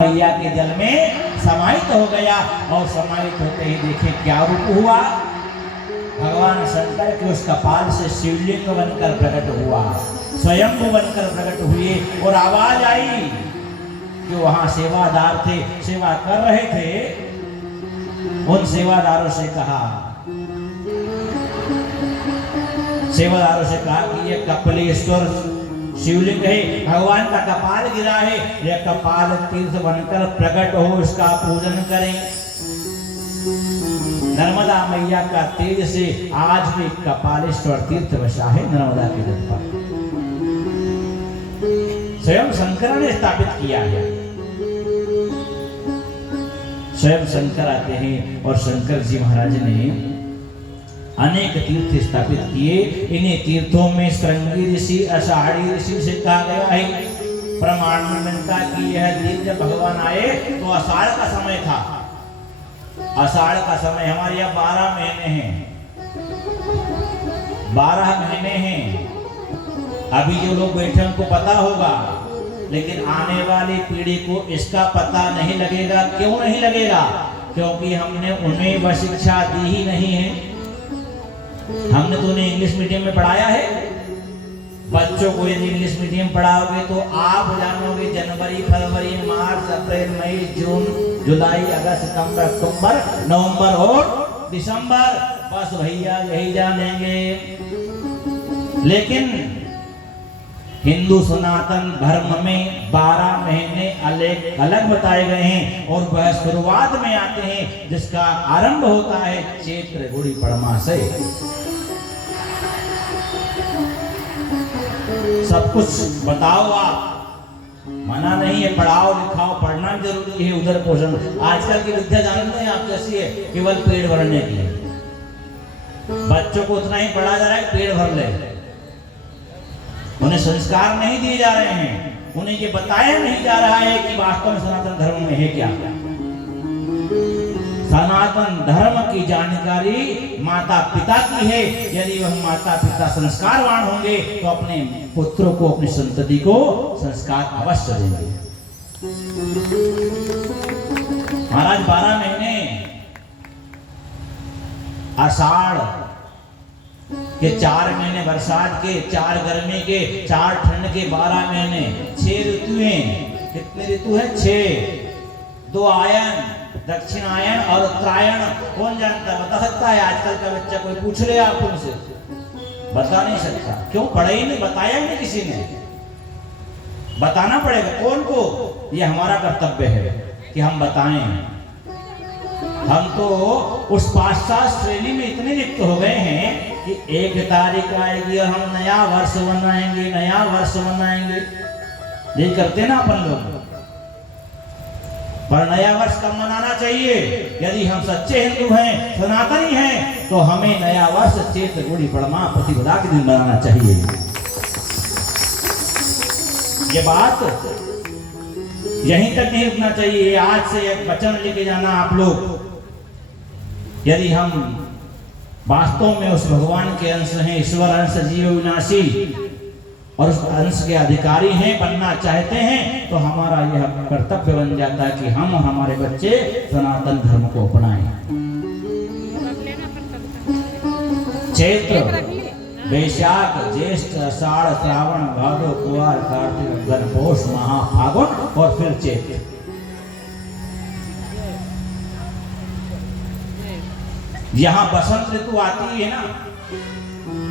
मैया के जल में समाहित हो गया और समाहित होते ही देखे क्या रूप हुआ। भगवान शंकर के उस कपाल से शिवलिंग बनकर प्रकट हुआ, स्वयं बनकर प्रकट हुए और आवाज आई। जो वहां सेवादार थे, सेवा कर रहे थे, उन सेवादारों से कहा कि ये कपिलेश्वर शिवलिंग है, भगवान का कपाल गिरा है, यह कपाल तीर्थ बनकर प्रकट हो, इसका पूजन करें। नर्मदा मैया का तेज से आज भी कपालेश्वर तीर्थ बसा है नर्मदा के तट पर। स्वयं शंकर ने स्थापित किया है। स्वयं शंकर आते हैं और शंकर जी महाराज ने अनेक तीर्थ स्थापित किए। इन्हीं तीर्थों में श्रृंगी ऋषि, आषाढ़ी ऋषि से कहा गया है, प्रमाण मिलता कि यह दिन जब भगवान आए तो आषाढ़ का समय था। आषाढ़ का समय हमारे यहाँ 12 महीने हैं, 12 महीने हैं। अभी जो लोग बैठे उनको पता होगा, लेकिन आने वाली पीढ़ी को इसका पता नहीं लगेगा। क्यों नहीं लगेगा? क्योंकि हमने उन्हें वह शिक्षा दी ही नहीं है। हमने तो उन्हें इंग्लिश मीडियम में पढ़ाया है। बच्चों को यदि इंग्लिश मीडियम पढ़ाओगे तो आप जानोगे जनवरी, फरवरी, मार्च, अप्रैल, मई, जून, जुलाई, अगस्त, सितंबर, अक्टूबर, नवंबर और दिसंबर, बस भैया यही जानेंगे। लेकिन हिंदू सनातन धर्म में 12 महीने अलग अलग बताए गए हैं और वह शुरुआत में आते हैं जिसका आरंभ होता है चैत्र गुड़ी पड़वा से। सब कुछ बताओ, आप मना नहीं है, पढ़ाओ लिखाओ, पढ़ना जरूरी है, उधर पोषण। आजकल की विद्या जानते हैं आप कैसी है? केवल पेट भरने की है। बच्चों को उतना ही पढ़ा जा रहा है पेट भर ले, उन्हें संस्कार नहीं दिए जा रहे हैं, उन्हें ये बताया नहीं जा रहा है कि वास्तव में सनातन धर्म में है क्या। सनातन धर्म की जानकारी माता पिता की है। यदि वह माता पिता संस्कारवान होंगे तो अपने पुत्रों को, अपनी संतति को संस्कार अवश्य देंगे। महाराज 12 महीने, आषाढ़ के 4 महीने बरसात के, 4 गर्मी के, 4 ठंड के, 12 महीने, 6 ऋतु हैं। कितने ऋतु हैं? 6। 2 आयन, दक्षिणायन और उत्तरायण। कौन जानता है? बता सकता है? आजकल का बच्चा कोई पूछ ले आप उनसे, बता नहीं सकता। क्यों? पढ़े ही नहीं, बताया ही नहीं किसी ने। बताना पड़ेगा। कौन को? ये हमारा कर्तव्य है कि हम बताएं। हम तो उस पाश्चात्य श्रेणी में इतने लिप्त हो गए हैं कि 1 तारीख आएगी और हम नया वर्ष मनाएंगे, नया वर्ष मनाएंगे। यही करते ना अपन लोग। पर नया वर्ष कब मनाना चाहिए? यदि हम सच्चे हिंदू हैं, सनातनी हैं, तो हमें नया वर्ष चैत्र गुड़ी पड़वा प्रतिपदा के दिन मनाना चाहिए। ये बात यहीं तक नहीं रुकना चाहिए। आज से एक वचन लेके जाना आप लोग। यदि हम वास्तव में उस भगवान के अंश हैं, ईश्वर अंश, जीव विनाशी, और उस अंश के अधिकारी हैं, बनना चाहते हैं, तो हमारा यह कर्तव्य बन जाता है कि हम और हमारे बच्चे सनातन धर्म को अपनाएं। चैत्र, वैशाख, ज्येष्ठ, आषाढ़, श्रावण, भादो, कुआर, कार्तिक, अगन, पौष, महा, फागुन और फिर चैत्र। यहाँ बसंत ऋतु आती है ना,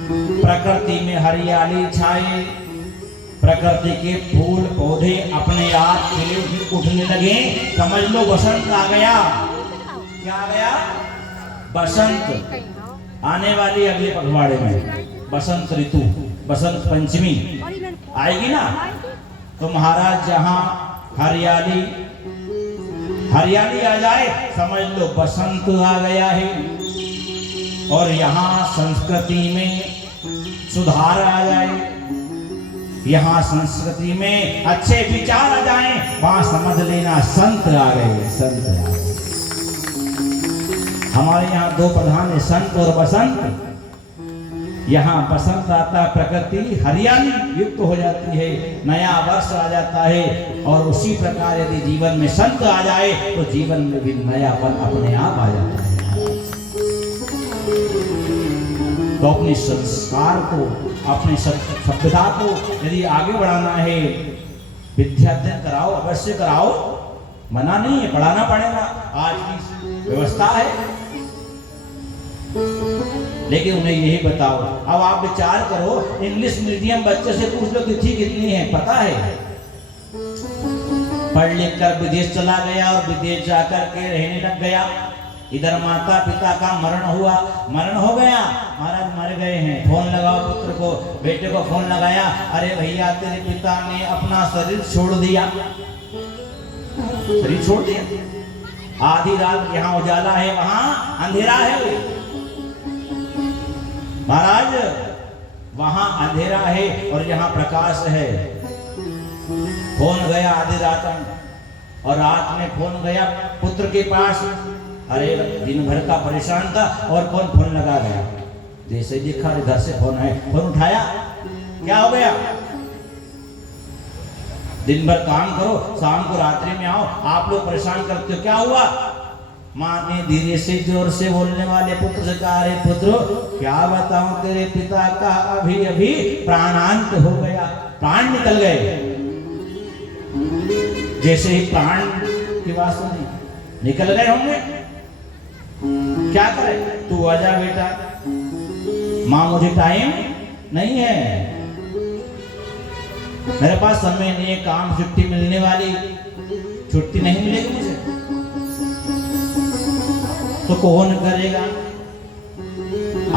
प्रकृति में हरियाली छाए, प्रकृति के फूल पौधे अपने आप खिले उठने लगे, समझ लो बसंत आ गया। क्या आ गया? बसंत आने वाली अगले पखवाड़े में बसंत ऋतु, बसंत पंचमी आएगी ना। तो महाराज जहां हरियाली हरियाली आ जाए, समझ लो बसंत आ गया है। और यहाँ संस्कृति में सुधार आ जाए, यहाँ संस्कृति में अच्छे विचार आ जाए, वहां समझ लेना संत आ गए, संत आ गए। हमारे यहाँ 2 प्रधान है, संत और बसंत। यहाँ बसंत आता, प्रकृति हरियाली युक्त हो जाती है, नया वर्ष आ जाता है। और उसी प्रकार यदि जीवन में संत आ जाए तो जीवन में भी नयापन अपने आप आ जाता है। तो अपने संस्कार को, अपने सभ्यता को यदि आगे बढ़ाना है, विद्याध्ययन कराओ, अवश्य कराओ, मना नहीं है, पढ़ाना पड़ेगा, आज की व्यवस्था है। लेकिन उन्हें यही बताओ। अब आप विचार करो, इंग्लिश मीडियम बच्चे से पूछ लो तिथि कितनी है, पता है? पढ़ लिख कर विदेश चला गया और विदेश जाकर के रहने लग गया। इधर माता पिता का मरण हुआ, मरण हो गया, महाराज मर गए हैं, फोन लगाओ पुत्र को, बेटे को फोन लगाया, अरे भैया तेरे पिता ने अपना शरीर छोड़ दिया, शरीर छोड़ दिया। आधी रात यहाँ उजाला है, वहां अंधेरा है महाराज, वहां अंधेरा है और यहाँ प्रकाश है। फोन गया आधी रात में, और रात में फोन गया पुत्र के पास, अरे दिन भर का परेशान था और कौन फोन लगा गया, जैसे देखा घर से फोन है, फोन उठाया, क्या हो गया? दिन भर काम करो, शाम को रात्रि में आओ, आप लोग परेशान करते हो, क्या हुआ? माँ ने धीरे से जोर से बोलने वाले पुत्र से कहा, अरे पुत्र क्या बताऊं, तेरे पिता का अभी अभी प्राणांत हो गया, प्राण निकल गए। जैसे ही प्राण की बात सुनी, निकल गए होंगे, क्या करे? तू आजा बेटा, माँ मुझे टाइम नहीं है, मेरे पास समय नहीं है, काम छुट्टी मिलने वाली, छुट्टी नहीं मिलेगी मुझे, तो कौन करेगा?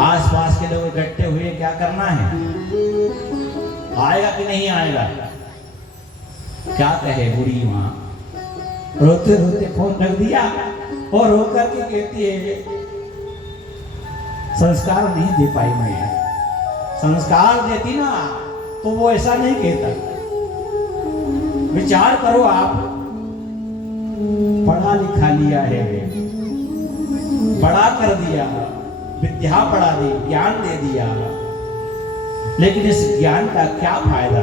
आसपास के लोग इकट्ठे हुए, क्या करना है? आएगा कि नहीं आएगा? क्या कहे बूढ़ी माँ, रोते रोते फोन रख दिया और रो करके कहती है, संस्कार नहीं दे पाई मैं, संस्कार देती ना तो वो ऐसा नहीं कहता। विचार करो, आप पढ़ा लिखा लिया है, बड़ा कर दिया, विद्या पढ़ा दी, ज्ञान दे दिया, लेकिन इस ज्ञान का क्या फायदा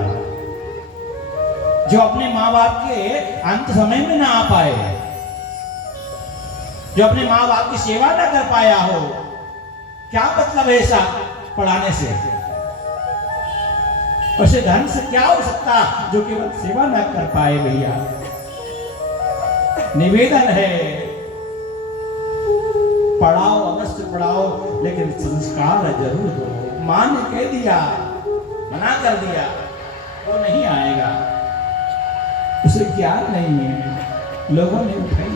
जो अपने माँ बाप के अंत समय में ना आ पाए, जो अपने माँ बाप की सेवा ना कर पाया हो? क्या मतलब है ऐसा पढ़ाने से? उसे धन से क्या हो सकता जो केवल सेवा ना कर पाए? भैया निवेदन है, पढ़ाओ, अवश्य पढ़ाओ, लेकिन संस्कार जरूर दो। मां ने कह दिया, मना कर दिया, वो नहीं आएगा, उसे ज्ञान नहीं है। लोगों ने उठाई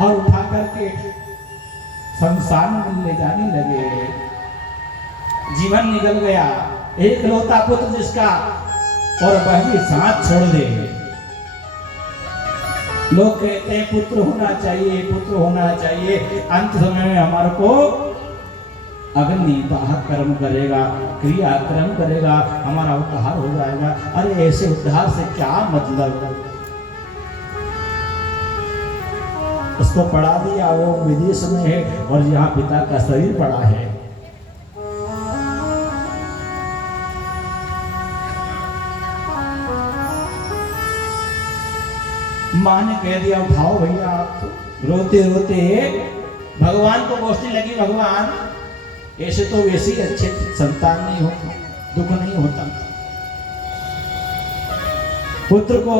और उठा करके संसार में ले जाने लगे, जीवन निकल गया। एक लौता पुत्र जिसका, और वह भी साथ छोड़ दे। लोग कहते हैं पुत्र होना चाहिए, पुत्र होना चाहिए, अंत समय में हमारे को अग्निदाह कर्म करेगा, क्रिया कर्म करेगा, हमारा उद्धार हो जाएगा। अरे ऐसे उद्धार से क्या मतलब? उसको पढ़ा दिया, वो विदेश में है और यहाँ पिता का शरीर पड़ा है। माँ ने कह दिया, उठाओ भैया आप तो। रोते रोते भगवान को गोष्ठी लगी, भगवान ऐसे तो वैसे अच्छे संतान नहीं होते, दुख नहीं होता। पुत्र को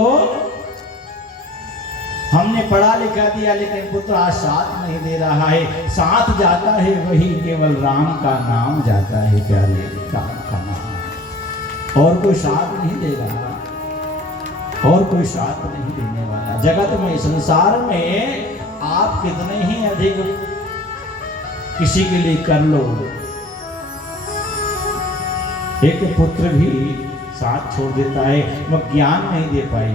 हमने पढ़ा लिखा दिया, लेकिन पुत्र आज साथ नहीं दे रहा है। साथ जाता है वही केवल राम का नाम जाता है, प्यारे राम का नाम, और कोई साथ नहीं देगा, और कोई साथ नहीं देने वाला। जगत में, संसार में आप कितने ही अधिक किसी के लिए कर लो, एक पुत्र भी साथ छोड़ देता है, वह ज्ञान नहीं दे पाई।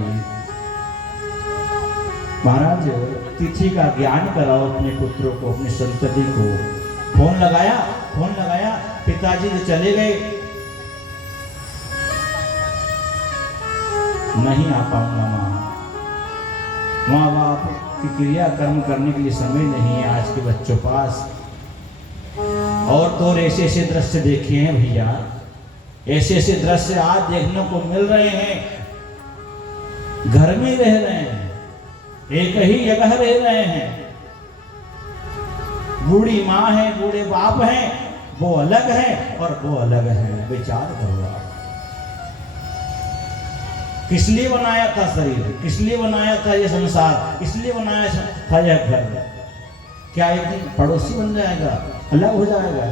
महाराज तिथि का ज्ञान कराओ अपने पुत्रों को, अपनी संतति को। फोन लगाया, फोन लगाया, पिताजी तो चले गए, नहीं आ पाऊंगा माँ बाप की क्रिया कर्म करने के लिए समय नहीं है आज के बच्चों पास। और तो ऐसे ऐसे दृश्य देखे हैं भैया, ऐसे ऐसे दृश्य आज देखने को मिल रहे हैं। घर में रह रहे हैं, एक ही जगह रह रहे हैं, बूढ़ी माँ है, बूढ़े बाप हैं, वो अलग है और वो अलग है। विचार करो आप, किस लिए बनाया था शरीर, किस लिए बनाया था ये संसार, किस लिए बनाया था यह घर? क्या एक दिन पड़ोसी बन जाएगा, अलग हो जाएगा?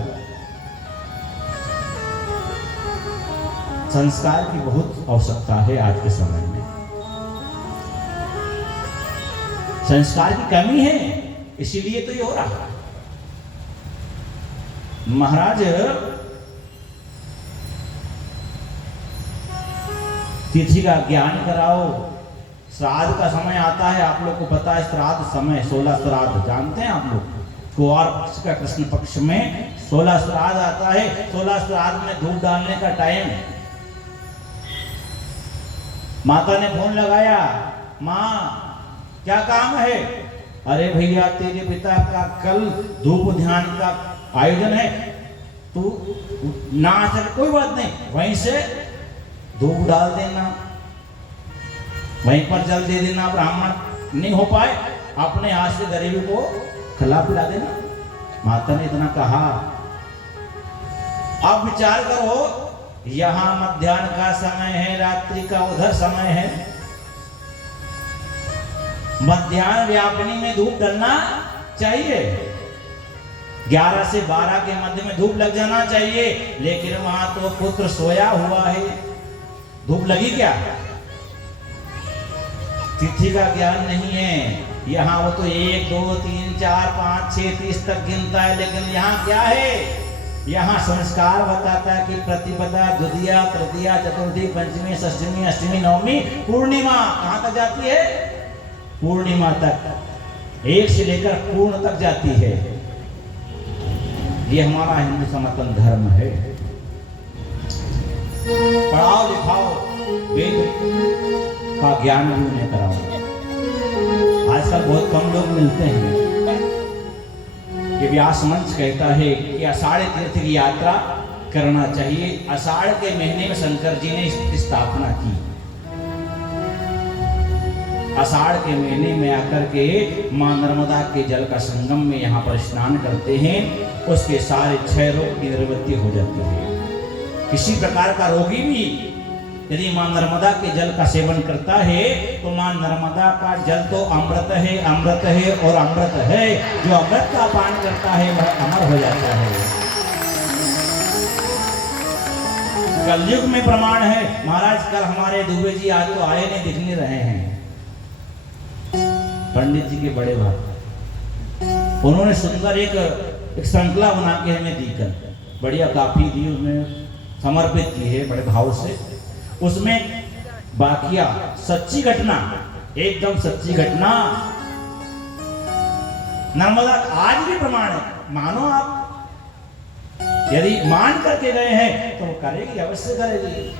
संस्कार की बहुत आवश्यकता है आज के समय में। संस्कार की कमी है, इसीलिए तो ये हो रहा है। महाराज तिथि का ज्ञान कराओ, श्राद्ध का समय आता है, आप लोग को पता है श्राद्ध समय 16 श्राद्ध जानते हैं आप लोग। कुवार पक्ष का कृष्ण पक्ष में 16 श्राद्ध आता है। 16 श्राद्ध में धूप डालने का टाइम, माता ने फोन लगाया, माँ क्या काम है? अरे भैया तेरे पिता का कल धूप ध्यान का आयोजन है, तू ना आ सके कोई बात नहीं, वहीं से धूप डाल देना, वहीं पर जल दे देना। ब्राह्मण नहीं हो पाए, अपने हाथ से गरीबी को खिला पिला देना। माता ने इतना कहा। अब विचार करो, यहां मध्याह्न का समय है, रात्रि का उधर समय है, मध्याह्न व्यापिनी में धूप डलना चाहिए, 11 से 12 के मध्य में धूप लग जाना चाहिए, लेकिन वहां तो पुत्र सोया हुआ है, धूप लगी क्या? तिथि का ज्ञान नहीं है यहाँ। वो तो 1 2 3 4 5 6 30 तक गिनता है, लेकिन यहाँ क्या है? यहाँ संस्कार बताता है कि प्रतिपदा, द्वितीया, तृतीया, चतुर्थी, पंचमी, षष्ठी, अष्टमी, नवमी, पूर्णिमा कहाँ तक जाती है? पूर्णिमा तक, 1 से लेकर पूर्ण तक जाती है। ये हमारा हिंदू सनातन धर्म है। पढ़ाओ लिखाओ, वेद का ज्ञान भी उन्हें कराओ। आजकल बहुत कम लोग मिलते हैं। ये व्यास मंच कहता है कि आषाढ़ तीर्थ की यात्रा करना चाहिए। आषाढ़ के महीने में शंकर जी ने इसकी स्थापना की। आषाढ़ के महीने में आकर के मां नर्मदा के जल का संगम में यहाँ पर स्नान करते हैं, उसके सारे 6 रोग की निवृत्ति हो जाती है। किसी प्रकार का रोगी भी यदि मां नर्मदा के जल का सेवन करता है तो मां नर्मदा का जल तो अमृत है, अमृत है और अमृत है। जो अमृत का पान करता है वह अमर हो जाता है। कलयुग में प्रमाण है। महाराज कल हमारे दुबे जी आज तो आए नहीं, दिख नहीं रहे हैं, पंडित जी के बड़े भाई, उन्होंने सुंदर एक श्रृंखला बना के हमें दी, कर बढ़िया काफी दी, उसमें समर्पित की है बड़े भाव से। उसमें बाकिया सच्ची घटना, एकदम सच्ची घटना, नर्मदा आज भी प्रमाण है। मानो आप, यदि मान करके गए हैं तो वो करेगी, अवश्य करेगी।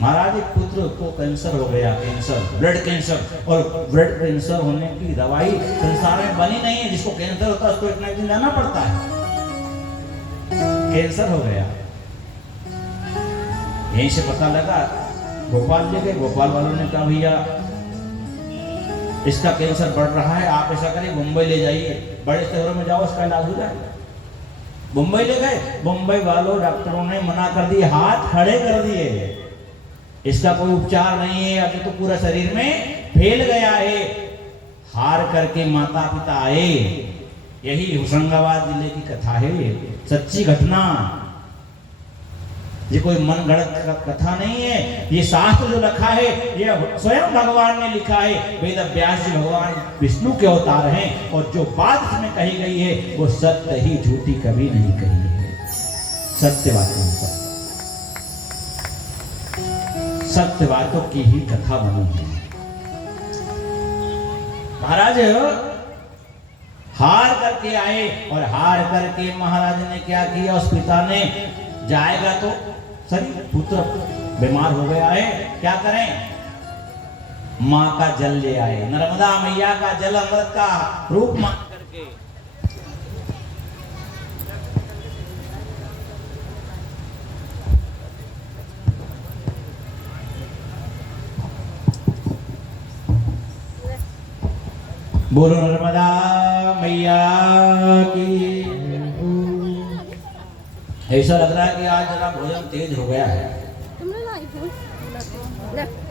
महाराज एक पुत्र को कैंसर हो गया, कैंसर, ब्लड कैंसर, और ब्लड कैंसर होने की दवाई संसार में बनी नहीं है। जिसको कैंसर होता है उसको इतना दिन जाना पड़ता है। कैंसर हो गया, यहीं से पता लगा, भोपाल ले गए। भोपाल वालों ने कहा भैया इसका कैंसर बढ़ रहा है, आप ऐसा करिए मुंबई ले जाइए, बड़े शहरों में जाओ, इसका इलाज हो जाएगा। मुंबई ले गए, मुंबई वालों डॉक्टरों ने मना कर दिए, हाथ खड़े कर दिए, इसका कोई उपचार नहीं है, अभी तो पूरा शरीर में फैल गया है। हार करके माता पिता आए। यही होशंगाबाद जिले की कथा है, सच्ची घटना। ये कोई मन गढ़ंत कथा नहीं है, ये शास्त्र जो लिखा है ये स्वयं भगवान ने लिखा है। वेद व्यास जी भगवान विष्णु के अवतार हैं, और जो बात इसमें कही गई है वो सत्य ही, झूठी कभी नहीं कही है। सत्य बातों का, सत्य बातों की ही कथा बनी है। महाराज हार करके आए, और हार करके महाराज ने क्या किया, उस पिता ने, जाएगा तो सही, पुत्र बीमार हो गया है, क्या करें, मां का जल ले आए। नर्मदा मैया का जल अमृत का रूप मान करके बोलो नर्मदा मैया की। ऐसा लग रहा है कि आज जरा भोजन तेज हो गया है।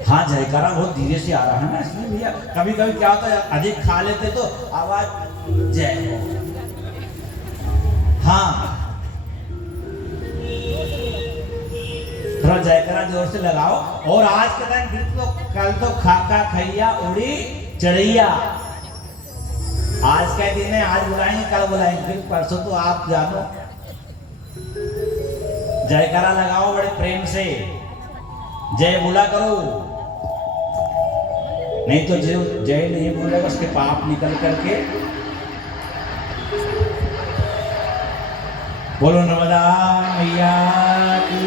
हाँ, जयकारा बहुत धीरे से आ रहा है ना, इसलिए भैया कभी कभी क्या होता है अधिक खा लेते तो आवाज जय हो। हाँ, थोड़ा जयकारा जोर से लगाओ। और आज के दिन फिर तो कल तो खाका खैया उड़ी चढ़ैया। आज का दिन है, आज बुलाएंगे कल बुलाएंगे, फिर परसों तो आप जानो। जयकारा लगाओ बड़े प्रेम से, जय बोला करो, नहीं तो जो जय नहीं बोलेगा उसके पाप निकल करके। बोलो नर्मदा मैया की।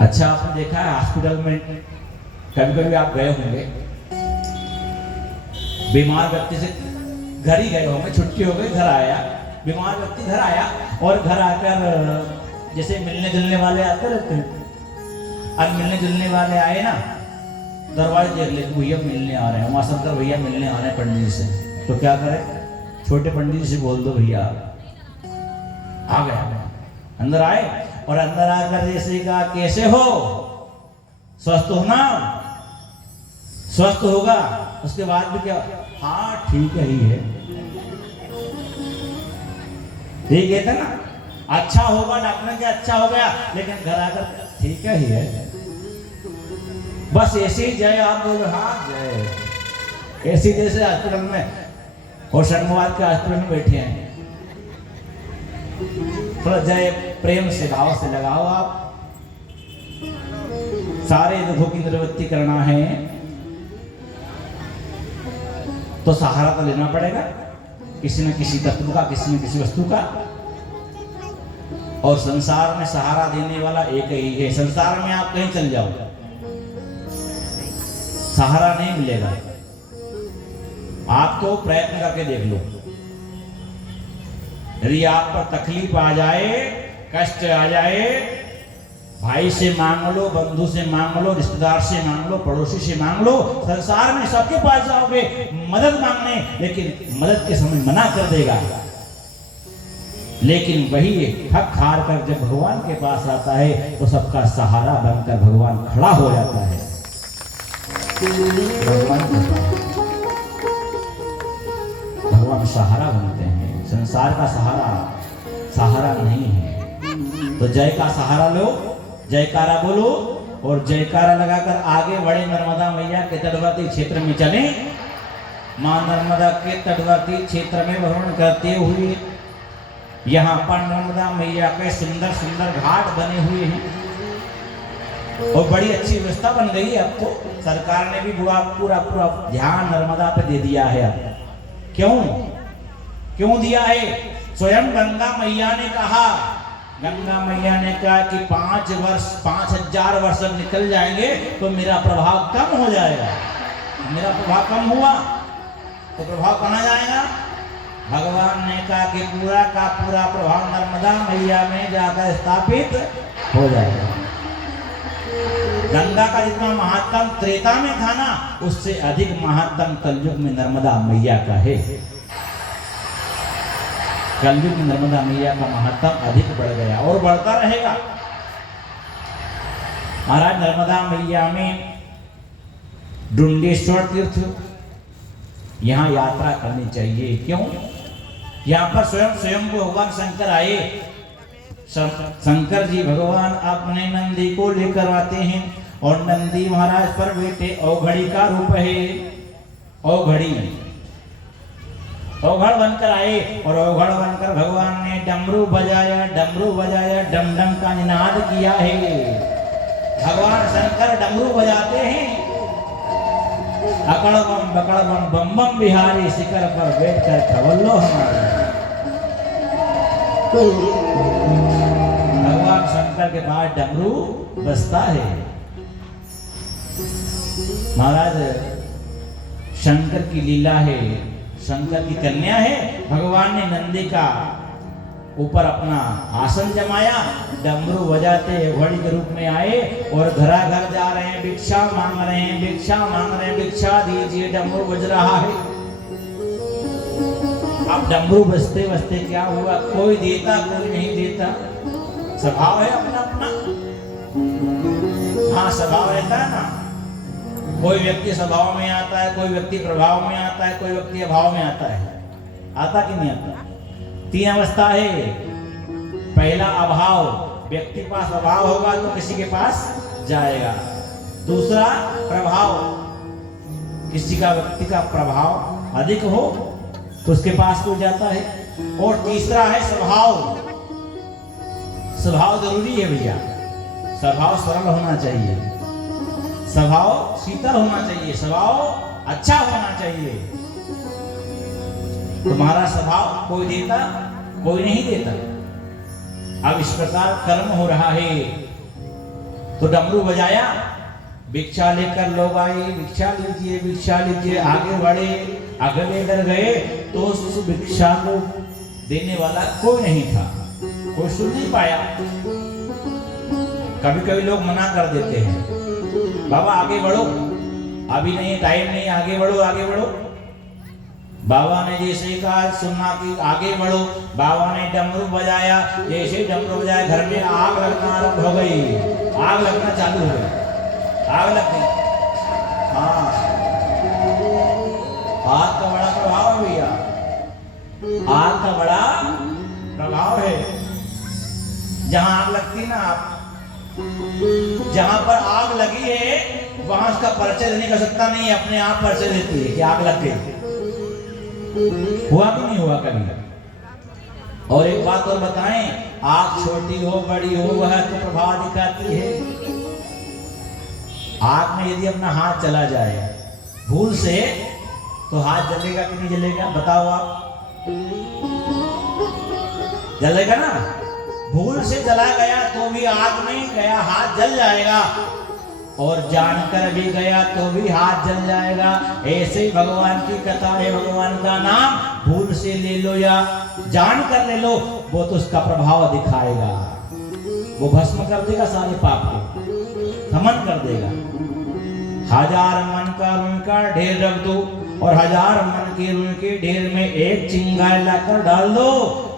अच्छा, आपने देखा है हॉस्पिटल में कभी कभी आप गए होंगे, बीमार व्यक्ति से घर ही गए होंगे, छुट्टी हो गई, घर आया, बीमार व्यक्ति घर आया और घर आकर जैसे मिलने जुलने वाले आते रहते हैं, अब मिलने जुलने वाले आए ना, दरवाजे देख ले भैया मिलने आ रहे हैं, वहां शंकर भैया मिलने आ रहे हैं पंडित जी से, तो क्या करें, छोटे पंडित जी से बोल दो भैया आ गया। अंदर आए और अंदर आकर जैसे कहा कैसे हो, स्वस्थ हो ना, स्वस्थ होगा, उसके बाद भी क्या, हाँ ठीक ही है, ठीक है ना, अच्छा होगा, डॉक्टर के अच्छा हो गया, लेकिन घर आकर ठीक ही है, बस ऐसे ही जय आप बोलो, हाँ जय, ऐसी जैसे हॉस्पिटल में होशंगाबाद के हॉस्पिटल में बैठे हैं, थोड़ा जय प्रेम से भाव से लगाओ। आप सारे दुखों की निवृत्ति करना है तो सहारा तो लेना पड़ेगा, किसी न किसी तत्व का, किसी न किसी वस्तु का, और संसार में सहारा देने वाला एक ही है। संसार में आप कहीं चल जाओ सहारा नहीं मिलेगा, आप तो प्रयत्न करके देख लो, यदि आप पर तकलीफ आ जाए, कष्ट आ जाए, भाई से मांग लो, बंधु से मांग लो, रिश्तेदार से मांग लो, पड़ोसी से मांग लो, संसार में सबके पास जाओगे मदद मांगने, लेकिन मदद के समय मना कर देगा, लेकिन वही हक हार कर जब भगवान के पास आता है तो सबका सहारा बनकर भगवान खड़ा हो जाता है। भगवान सहारा बनते हैं, संसार का सहारा नहीं है। तो जय का सहारा लो, जयकारा बोलो और जयकारा लगाकर आगे बढ़े, नर्मदा मैया के तटवर्ती क्षेत्र में चले। मां नर्मदा के तटवर्ती क्षेत्र में भ्रमण करते हुए यहाँ पर नर्मदा मैया के सुंदर सुंदर घाट बने हुए हैं और बड़ी अच्छी व्यवस्था बन गई है। अब तो सरकार ने भी पूरा ध्यान नर्मदा पे दे दिया है। अब क्यों दिया है? स्वयं गंगा मैया ने कहा कि 5,000 वर्ष निकल जाएंगे तो मेरा प्रभाव कम हो जाएगा। मेरा प्रभाव कम हुआ तो प्रभाव कहाँ जाएगा? भगवान ने कहा कि पूरा का पूरा प्रभाव नर्मदा मैया में जाकर स्थापित हो जाएगा। गंगा का जितना महात्म त्रेता में था ना, उससे अधिक महात्म कलयुग में नर्मदा मैया का है। कलयुग में नर्मदा मैया का महत्व अधिक बढ़ गया और बढ़ता रहेगा। महाराज, नर्मदा मैया में डुंडेश्वर तीर्थ, यहाँ यात्रा करनी चाहिए। क्यों? यहाँ पर स्वयं भगवान शंकर आए। शंकर जी भगवान अपने नंदी को लेकर आते हैं और नंदी महाराज पर बैठे औघड़ी का रूप है। औघड़ बनकर आए और औघड़ बनकर भगवान ने डमरू बजाया, डम डम का निनाद किया है। भगवान शंकर डमरू बजाते हैं। अकड़ बम बकड़ बम बम बम बिहारी शिखर पर बैठकर खवल्लो हमारे। भगवान शंकर के पास डमरू बजता है। महाराज, शंकर की लीला है, शंकर की कन्या है। भगवान ने नंदी का ऊपर अपना आसन जमाया, डमरू बजाते घोड़ी के रूप में आए और घरा घर जा रहे हैं, भिक्षा मांग रहे हैं, भिक्षा मांग रहे हैं, भिक्षा दीजिए। डमरू बज रहा है। अब डमरू बजते बजते क्या हुआ, कोई देता कोई नहीं देता। स्वभाव है अपना अपना। हाँ, स्वभाव रहता है ना। कोई व्यक्ति स्वभाव में आता है, कोई व्यक्ति प्रभाव में आता है, कोई व्यक्ति अभाव में आता है। आता कि नहीं आता? 3 अवस्था है। पहला अभाव, व्यक्ति के पास अभाव होगा तो किसी के पास जाएगा। दूसरा प्रभाव, किसी का व्यक्ति का प्रभाव अधिक हो तो उसके पास कोई जाता है। और तीसरा है स्वभाव। स्वभाव जरूरी है भैया। स्वभाव सरल होना चाहिए, स्वभाव शीतल होना चाहिए, स्वभाव अच्छा होना चाहिए। तुम्हारा स्वभाव कोई देता कोई नहीं देता। अब इस प्रकार कर्म हो रहा है। तो डमरू बजाया, भिक्षा लेकर लोग आए, भिक्षा लीजिए भिक्षा लीजिए। आगे बढ़े, अगले डर गए तो उस भिक्षा को देने वाला कोई नहीं था, कोई सुन नहीं पाया। कभी कभी लोग मना कर देते हैं, बाबा आगे बढ़ो, अभी नहीं, टाइम नहीं, आगे बढ़ो आगे बढ़ो। बाबा ने जैसे कहा, सुनना कि आगे बढ़ो, बाबा ने डमरू बजाया। जैसे डमरू बजाया, घर में आग लगना आरंभ हो गई, आग लगना चालू हो गई, आग लग गई। हाँ, आग का बड़ा प्रभाव है भैया, आग का बड़ा प्रभाव है। जहां आग लगती ना, आप जहां पर आग लगी है वहां उसका परिचय देने का सत्ता नहीं है, अपने आप परिचय देती है कि आग लग गई। हुआ कि नहीं हुआ कभी? और एक बात और बताएं, आग छोटी हो बड़ी हो वह तो प्रभाव दिखाती है। आग में यदि अपना हाथ चला जाए भूल से तो हाथ जलेगा कि नहीं जलेगा? बताओ आप, जलेगा ना। भूल से जला गया तो भी आग में गया, हाथ जल जाएगा। और जानकर भी गया तो भी हाथ जल जाएगा। ऐसे भगवान की कथा है, भगवान का नाम भूल से ले लो या जान कर ले लो, वो तो उसका प्रभाव दिखाएगा, वो भस्म कर देगा सारे पाप को, समन कर देगा। 1000 मन का ऋण का ढेर रख दो और 1000 मन के ऋण के ढेर में एक चिंगारी लाकर डाल दो,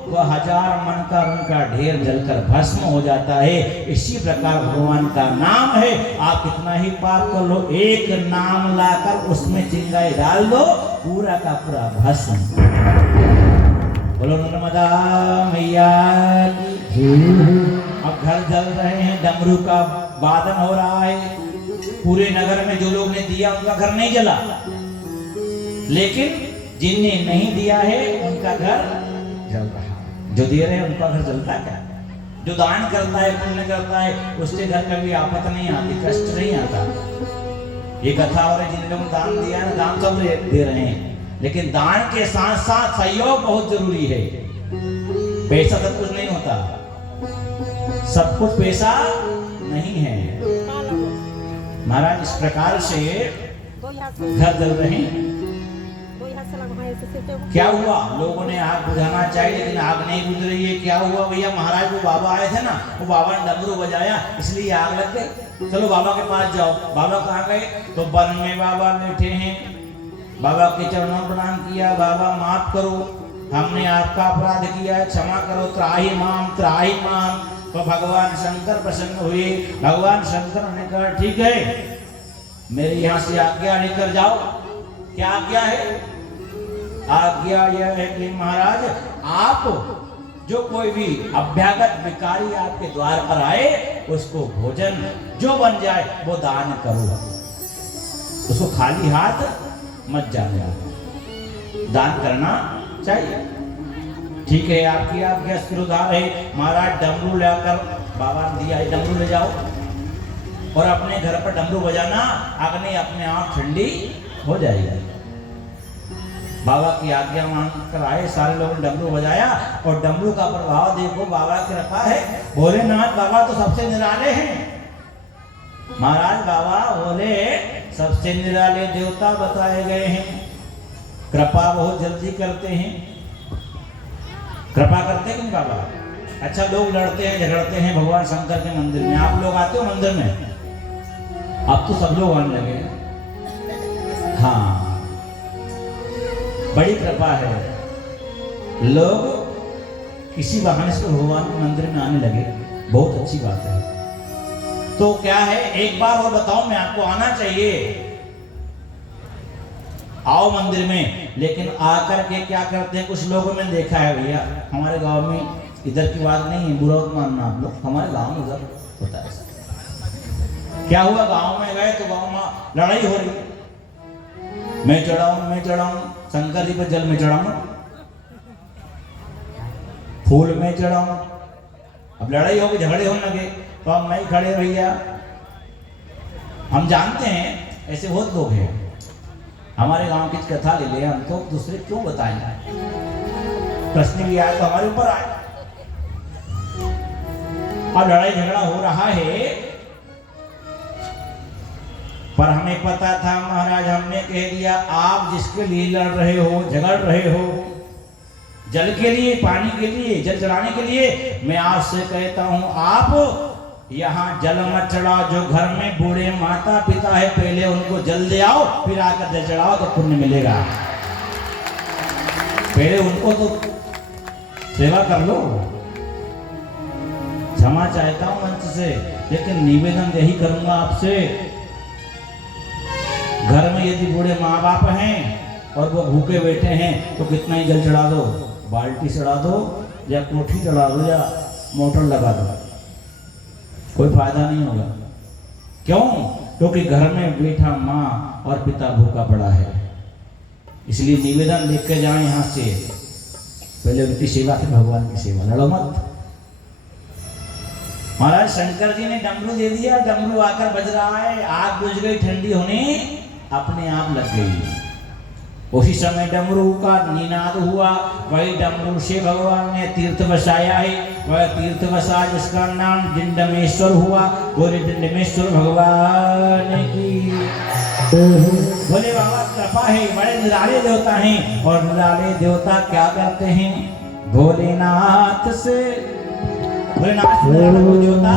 वह 1000 मन का ऋण का ढेर जलकर भस्म हो जाता है। इसी प्रकार भगवान का नाम है, आप कितना ही पाप कर लो, एक नाम लाकर उसमें चिंगारी डाल दो, पूरा का पूरा भस्म। बोलो नर्मदा मैया की। अब घर जल रहे हैं, डमरू का वादन हो रहा है। पूरे नगर में जो लोग ने दिया उनका घर नहीं जला, लेकिन जिनने नहीं दिया है उनका घर जल रहा है। जो दे रहे हैं उनका घर जलता क्या? जो दान करता है, पुण्य करता है, उसके घर में भी आफत नहीं आती, कष्ट नहीं आता। ये कथा और जिन लोगों ने दान दिया है, दान सब दे रहे हैं, लेकिन दान के साथ साथ सहयोग बहुत जरूरी है। पैसा सब कुछ नहीं होता, सब कुछ पैसा नहीं है। महाराज, इस प्रकार से घर जल रहे हैं। क्या हुआ? लोगों ने आग बुझाना चाहिए लेकिन आग नहीं बुझ रही है। क्या हुआ भैया? महाराज, वो बाबा आए थे ना, वो बाबा ने डमरू बजाया इसलिए आग लग गई। चलो बाबा के पास जाओ। बाबा कहाँ गए? तो वन में बाबा बैठे हैं। बाबा के चरणों में प्रणाम किया, बाबा माफ करो, हमने आपका अपराध किया है, क्षमा करो, त्राहि माम त्राहि माम। तो भगवान शंकर प्रसन्न हुए। भगवान शंकर ने कहा ठीक है, मेरे यहाँ से आज्ञा लेकर जाओ। क्या आज्ञा है? आज्ञा यह है कि महाराज, आप जो कोई भी अभ्यागत भिखारी आपके द्वार पर आए उसको भोजन जो बन जाए वो दान करो, उसको खाली हाथ मत जाने, दान करना चाहिए। ठीक है, आपकी आज्ञा सुधार है। महाराज डमरू लाकर बाबा ने दिया है, डमरू ले जाओ और अपने घर पर डमरू बजाना, अग्नि अपने आप ठंडी हो जाएगी। बाबा की आज्ञा मानकर आए, सारे लोगों ने डमरू बजाया और डमरू का प्रभाव देखो, बाबा की कृपा है। भोलेनाथ बाबा तो सबसे निराले हैं। महाराज बाबा बोले सबसे निराले देवता बताए गए हैं, कृपा बहुत जल्दी करते हैं। कृपा करते कि नहीं बाबा? अच्छा, लोग लड़ते हैं झगड़ते हैं भगवान शंकर के मंदिर में, आप लोग आते हो मंदिर में? अब तो सब लोग आने लगे हैं। हाँ, बड़ी कृपा है, लोग किसी बहाने से भगवान के मंदिर में आने लगे, बहुत अच्छी बात है। तो क्या है, एक बार और बताओ मैं आपको, आना चाहिए, आओ मंदिर में। लेकिन आकर के क्या करते हैं कुछ लोगों में देखा है भैया, हमारे गांव में, इधर की बात नहीं है, बुरा मत मानना आप लोग, हमारे गांव में उधर होता है ऐसा। क्या हुआ, गांव में गए तो गांव में लड़ाई हो रही, मैं चढ़ाऊं शंकर जी पर जल में चढ़ाऊं, फूल में चढ़ाऊं। अब लड़ाई हो गई, झगड़े होने लगे, तो अब मैं खड़े भैया, हम जानते हैं ऐसे बहुत लोग हैं, हमारे गांव की कथा ले ले, हम तो दूसरे क्यों बताएं, प्रश्न भी आए तो हमारे ऊपर आए। अब लड़ाई झगड़ा हो रहा है, पर हमें पता था महाराज, हमने कह दिया आप जिसके लिए लड़ रहे हो, झगड़ रहे हो, जल के लिए, पानी के लिए, जल चढ़ाने के लिए, मैं आपसे कहता हूं आप यहाँ जल मत चढ़ाओ। जो घर में बूढ़े माता पिता है, पहले उनको जल दे आओ, फिर आकर जल चढ़ाओ तो पुण्य मिलेगा। पहले उनको तो सेवा कर लो। क्षमा चाहता हूं मंच से, लेकिन निवेदन यही करूंगा आपसे, घर में यदि बूढ़े माँ बाप हैं और वो भूखे बैठे हैं तो कितना ही जल चढ़ा दो, बाल्टी चढ़ा दो या कोठी चढ़ा दो या मोटर लगा दो, कोई फायदा नहीं होगा। क्यों? क्योंकि घर में बैठा माँ और पिता भूखा पड़ा है। इसलिए निवेदन लेकर जाए यहाँ से, पहले उनकी सेवा फिर भगवान की सेवा, लड़ो मत। महाराज शंकर जी ने डमरू दे दिया, डमरू आकर बज रहा है, आग बुझ गई, ठंडी होने अपने आप लग गई। उसी समय डमरू का निनाद हुआ, वही डमरू से भगवान ने तीर्थ बसाया है, वह तीर्थ बसा जिसका नाम डिंडमेश्वर हुआ। बोले डिंडमेश्वर भगवान की। बोले बाबा कृपा है, बड़े निराले देवता हैं, और निराले देवता क्या करते हैं, भोलेनाथ से, भोलेनाथ देवता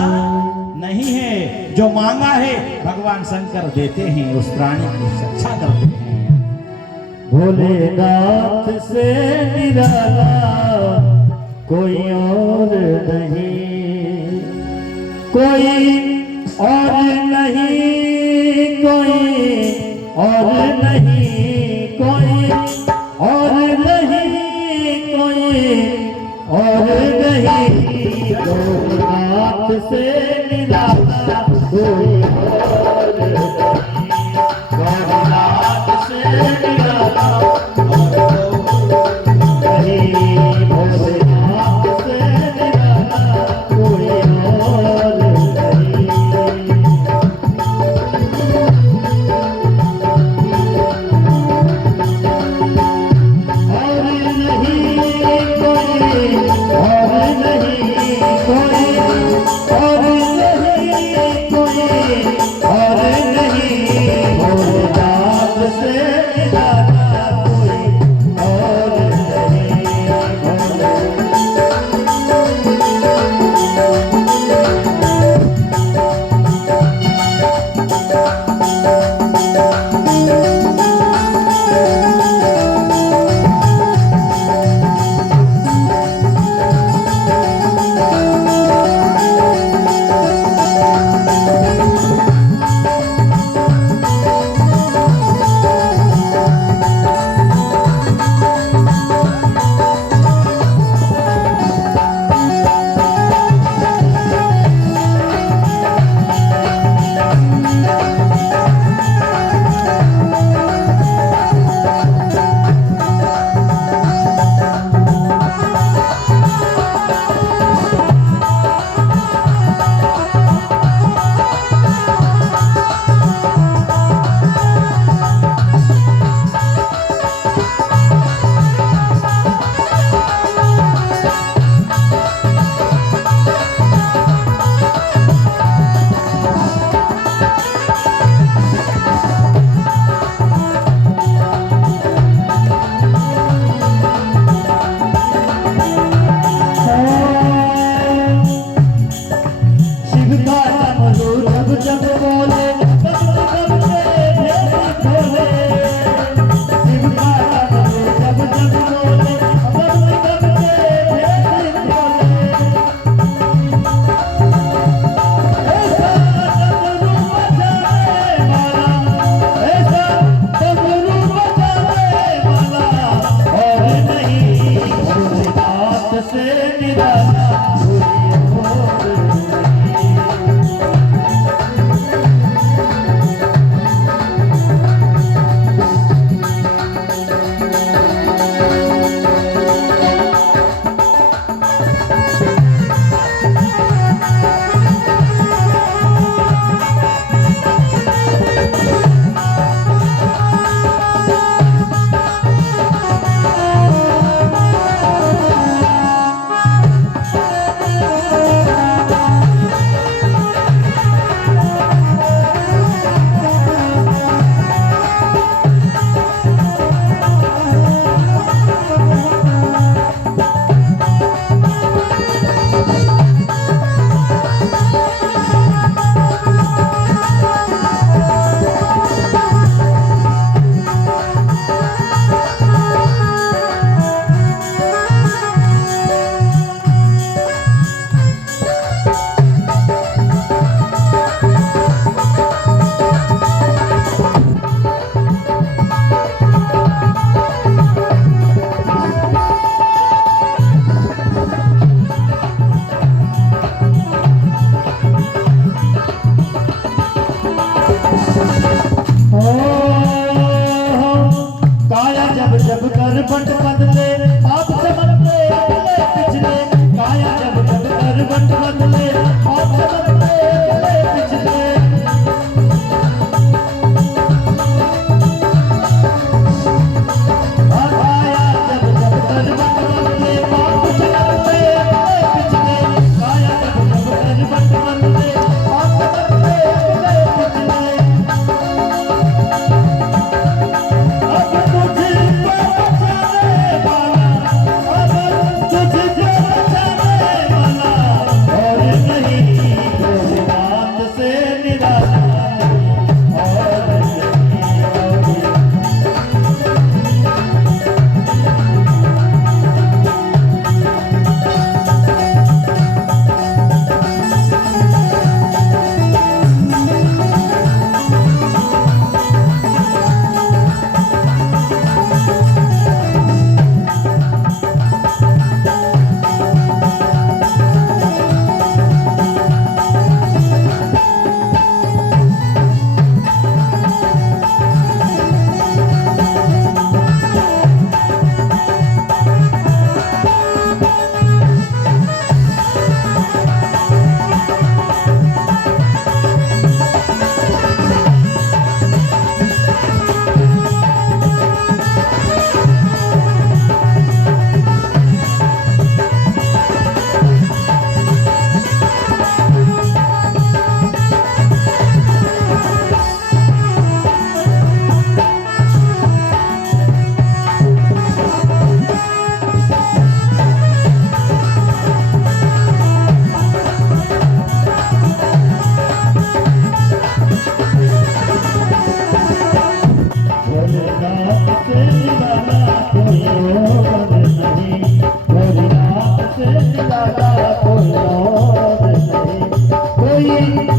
नहीं है, जो मांगा है भगवान शंकर देते हैं, उस प्राणी की रक्षा करते हैं। भोलेनाथ से निराला कोई और नहीं, कोई और नहीं, कोई और नहीं, कोई और नहीं, कोई और नहीं, भोलेनाथ से निराला कोई और नहीं, भोलेनाथ से निराला और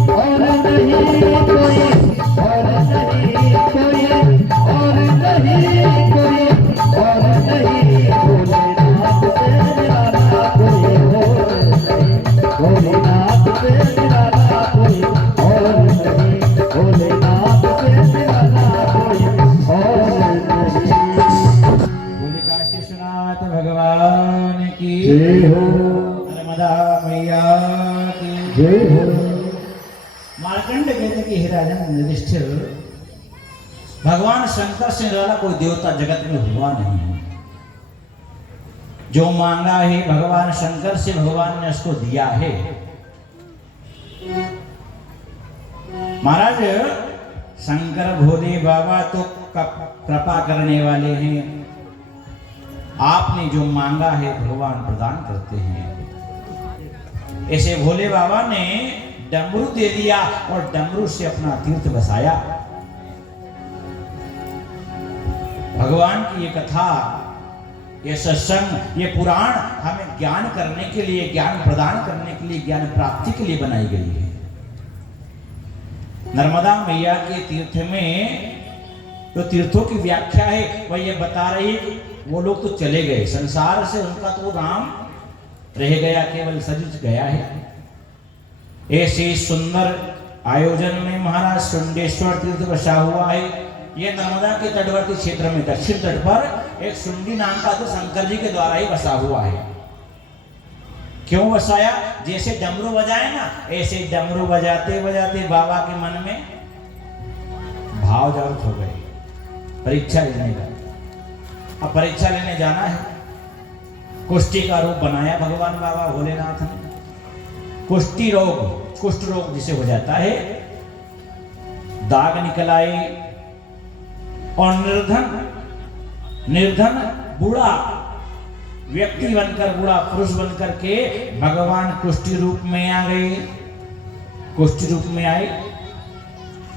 और नहीं कोई, और नहीं कोई, और नहीं कोई, और नहीं भोलेनाथ से निराला कोई और नहीं, भोलेनाथ से निराला कोई और नहीं, भोलेनाथ से निराला कोई और नहीं। बोले काशी विश्वनाथ भगवान की जय हो, नर्मदा मैया की जय हो। मार्कंड कहते कि हे राजन युधिष्ठिर, भगवान शंकर से निराला कोई देवता जगत में हुआ नहीं है। जो मांगा है भगवान शंकर से भगवान ने उसको दिया है। महाराज शंकर भोले बाबा तो कृपा करने वाले हैं। आपने जो मांगा है भगवान प्रदान करते हैं। ऐसे भोले बाबा ने डमरू दे दिया और डमरू से अपना तीर्थ बसाया। भगवान की ये कथा, ये सत्संग, ये पुराण हमें ज्ञान करने के लिए, ज्ञान प्रदान करने के लिए, ज्ञान प्राप्ति के लिए बनाई गई है। नर्मदा मैया के तीर्थ में जो तीर्थों की व्याख्या है वह ये बता रही है कि वो लोग तो चले गए संसार से, उनका तो नाम रह गया, केवल शरीर गया है। ऐसे सुंदर आयोजन में महाराज सुंडेश्वर तीर्थ बसा हुआ है। यह नर्मदा के तटवर्ती क्षेत्र में दक्षिण तट पर एक सुंडी नाम का तो शंकर जी के द्वारा ही बसा हुआ है। क्यों बसाया? जैसे डमरू बजाए ना, ऐसे डमरू बजाते बजाते बाबा के मन में भाव जागृत हो गए परीक्षा लेने का। अब परीक्षा लेने जाना है। कुष्ठी का रूप बनाया भगवान बाबा भोलेनाथ ने। कुष्ठी रोग, कुष्ठ रोग जिसे हो जाता है, दाग निकल आए और निर्धन बूढ़ा व्यक्ति बनकर, बूढ़ा पुरुष बनकर के भगवान कुष्ठी रूप में आ गए। कुष्ठी रूप में आए,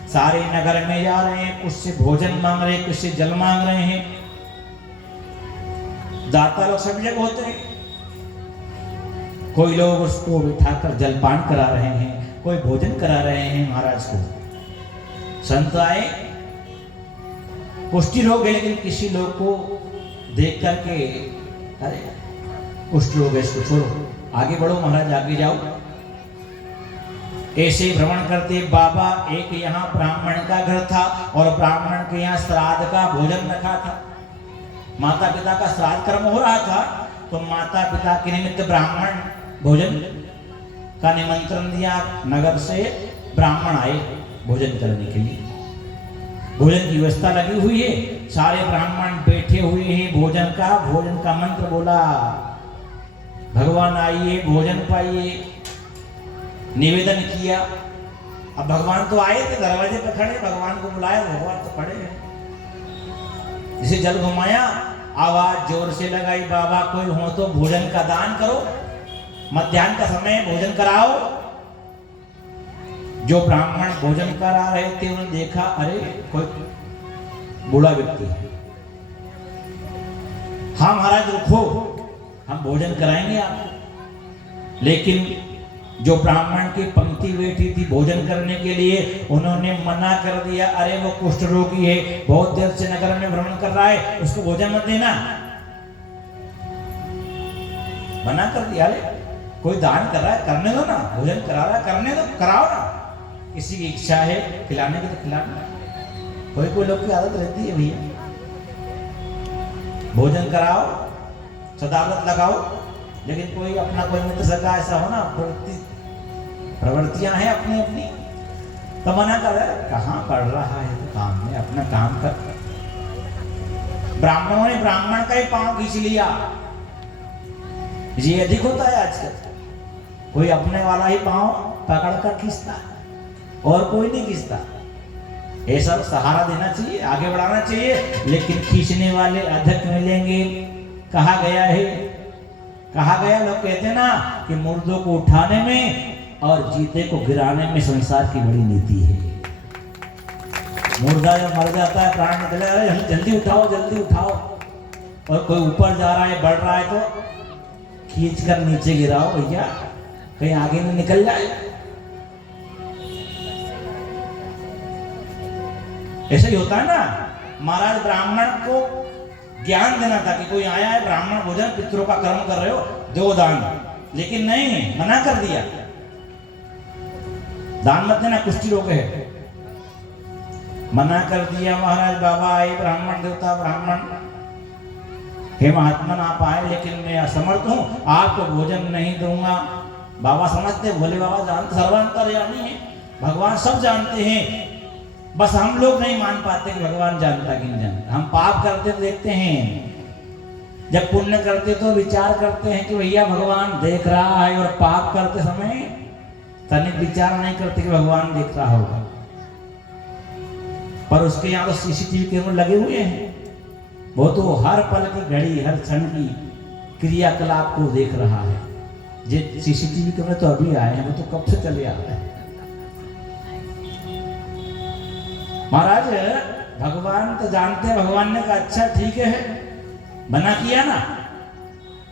सारे नगर में जा रहे हैं, कुछ से भोजन मांग रहे हैं, कुछ से जल मांग रहे हैं। दाता लोग सब जगह होते हैं। कोई लोग उसको बिठाकर जलपान करा रहे हैं, कोई भोजन करा रहे हैं महाराज को। संत आए, कुष्ठी रोग है, लेकिन किसी लोग को देख करके अरे कुष्ठ रोग है, इसको छोड़ो, आगे बढ़ो महाराज, आगे जाओ। ऐसे भ्रमण करते बाबा, एक यहाँ ब्राह्मण का घर था और ब्राह्मण के यहाँ श्राद्ध का भोजन रखा था। माता पिता का श्राद्ध कर्म हो रहा था, तो माता पिता के निमित्त ब्राह्मण भोजन का निमंत्रण दिया। नगर से ब्राह्मण आए भोजन करने के लिए। भोजन की व्यवस्था लगी हुई है, सारे ब्राह्मण बैठे हुए हैं। भोजन का मंत्र बोला, भगवान आइए भोजन पाइए, निवेदन किया। अब भगवान तो आए थे, दरवाजे पर खड़े, भगवान को बुलाया, भगवान तो खड़े हैं। जिसे जल घुमाया, आवाज जोर से लगाई, बाबा कोई हो तो भोजन का दान करो, मध्याह्न का समय भोजन कराओ। जो ब्राह्मण भोजन करा रहे थे उन्होंने देखा, अरे कोई बूढ़ा व्यक्ति है। हाँ महाराज रुको, हम भोजन कराएंगे आपको। लेकिन जो ब्राह्मण की पंक्ति बैठी थी भोजन करने के लिए, उन्होंने मना कर दिया। अरे वो कुष्ठ रोगी है, बहुत देर से नगर में भ्रमण कर रहा है, उसको भोजन मत देना, मना कर दिया। अरे कोई दान कर रहा है, करने दो ना, भोजन करा रहा है, करने दो, कराओ ना। किसी की इच्छा है खिलाने की तो खिलाना। कोई लोग की आदत रहती है भैया, भोजन कराओ, सदाव्रत लगाओ, लेकिन कोई अपना कोई मित्र सका ऐसा हो ना, प्रवृत्तियां हैं अपनी अपनी, तो मना कर रहा है। कहाँ पढ़ रहा है तो काम में, अपना काम कर। ब्राह्मणों ने ब्राह्मण का ही पांव खींच लिया। ये अधिक होता है आजकल, कोई अपने वाला ही पांव पकड़ कर खींचता और कोई नहीं खींचता। ऐसा सहारा देना चाहिए, आगे बढ़ाना चाहिए, लेकिन खींचने वाले अधिक मिलेंगे। कहा गया है, कहा गया, लोग कहते ना कि मुर्दों को उठाने में और जीते को गिराने में संसार की बड़ी नीति है। मुर्दा जब मर जाता है, प्राण निकले, अरे जल्दी उठाओ जल्दी उठाओ, और कोई ऊपर जा रहा है, बढ़ रहा है तो खींच कर नीचे गिराओ भैया, कहीं आगे में निकल जाए। ऐसा ही होता है ना, महाराज ब्राह्मण को ज्ञान देना था कि कोई आया है ब्राह्मण भोजन पितरों का कर्म कर रहे हो, दो दान, लेकिन नहीं, मना कर दिया, दान मत देना, कुष्ठी रोग है, मना कर दिया। महाराज बाबा आए, ब्राह्मण देवता ब्राह्मण, हे महात्मन आप आए लेकिन मैं असमर्थ हूं, आपको भोजन नहीं दूंगा। बाबा समझते, भोले बाबा जानते, सर्वांतर्यामी है, भगवान सब जानते हैं, बस हम लोग नहीं मान पाते कि भगवान जानता कि नहीं जानता। हम पाप करते तो देखते हैं, जब पुण्य करते तो विचार करते हैं कि भैया भगवान देख रहा है, और पाप करते समय तनिक विचार नहीं करते कि भगवान देख रहा होगा। पर उसके यहाँ तो सीसीटीवी कैमरे लगे हुए हैं, वो तो हर पल की घड़ी, हर क्षण की क्रियाकलाप को देख रहा है। जे सीसीटीवी कैमरे तो अभी आए हैं, वो तो कब से चले आ रहे हैं। महाराज भगवान तो जानते हैं, भगवान ने कहा अच्छा ठीक है, बना किया ना।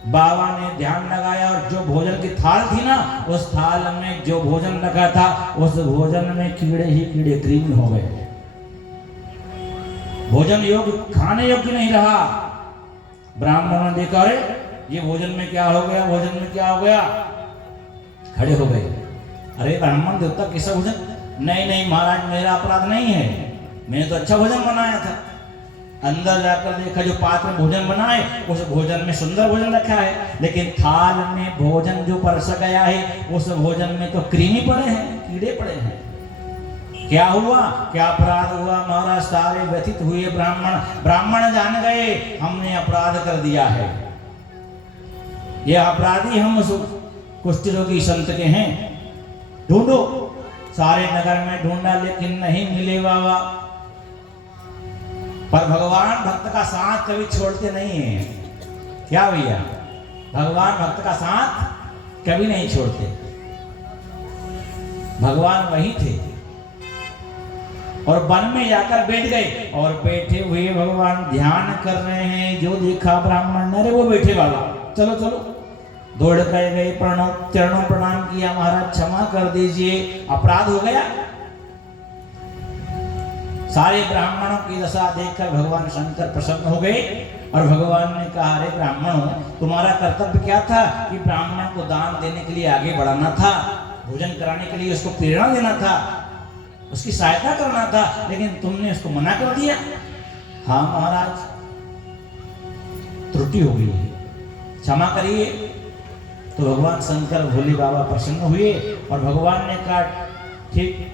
बाबा ने ध्यान लगाया और जो भोजन की थाल थी ना, उस थाल में जो भोजन रखा था, उस भोजन में कीड़े ही कीड़े, कृमि हो गए, भोजन योग्य, खाने योग्य नहीं रहा। ब्राह्मणों ने देखा, अरे ये भोजन में क्या हो गया, भोजन में क्या हो गया, खड़े हो गए। अरे ब्राह्मण देवता कैसा भोजन, नहीं नहीं महाराज मेरा अपराध नहीं है, मैंने तो अच्छा भोजन बनाया था। अंदर जाकर देखा, जो पात्र में भोजन बनाए उस भोजन में सुंदर भोजन रखा है, लेकिन थाल में भोजन जो परसा गया है, उस भोजन में तो कृमि पड़े हैं, कीड़े पड़े हैं। क्या हुआ, क्या अपराध हुआ? महाराज सारे व्यथित हुए। ब्राह्मण जान गए हमने अपराध कर दिया है, ये अपराधी हम उस कुष्ठ रोगी संत के हैं, ढूंढो। सारे नगर में ढूंढा लेकिन नहीं मिले बाबा। पर भगवान भक्त का साथ कभी छोड़ते नहीं है। क्या भैया, भगवान भक्त का साथ कभी नहीं छोड़ते। भगवान वही थे और वन में जाकर बैठ गए, और बैठे हुए भगवान ध्यान कर रहे हैं। जो देखा ब्राह्मण ने, अरे वो बैठे बाबा, चलो चलो, दौड़ कर गए, चरणों प्रणाम किया, महाराज क्षमा कर दीजिए, अपराध हो गया। सारे ब्राह्मणों की दशा देखकर भगवान शंकर प्रसन्न हो गए और भगवान ने कहा, अरे ब्राह्मणों, तुम्हारा कर्तव्य क्या था कि ब्राह्मण को दान देने के लिए आगे बढ़ाना था, भोजन कराने के लिए उसको प्रेरणा देना था, उसकी सहायता करना था, लेकिन तुमने उसको मना कर दिया। हाँ महाराज, त्रुटि हो गई है, क्षमा करिए। तो भगवान शंकर भोले बाबा प्रसन्न हुए और भगवान ने कहा, ठीक,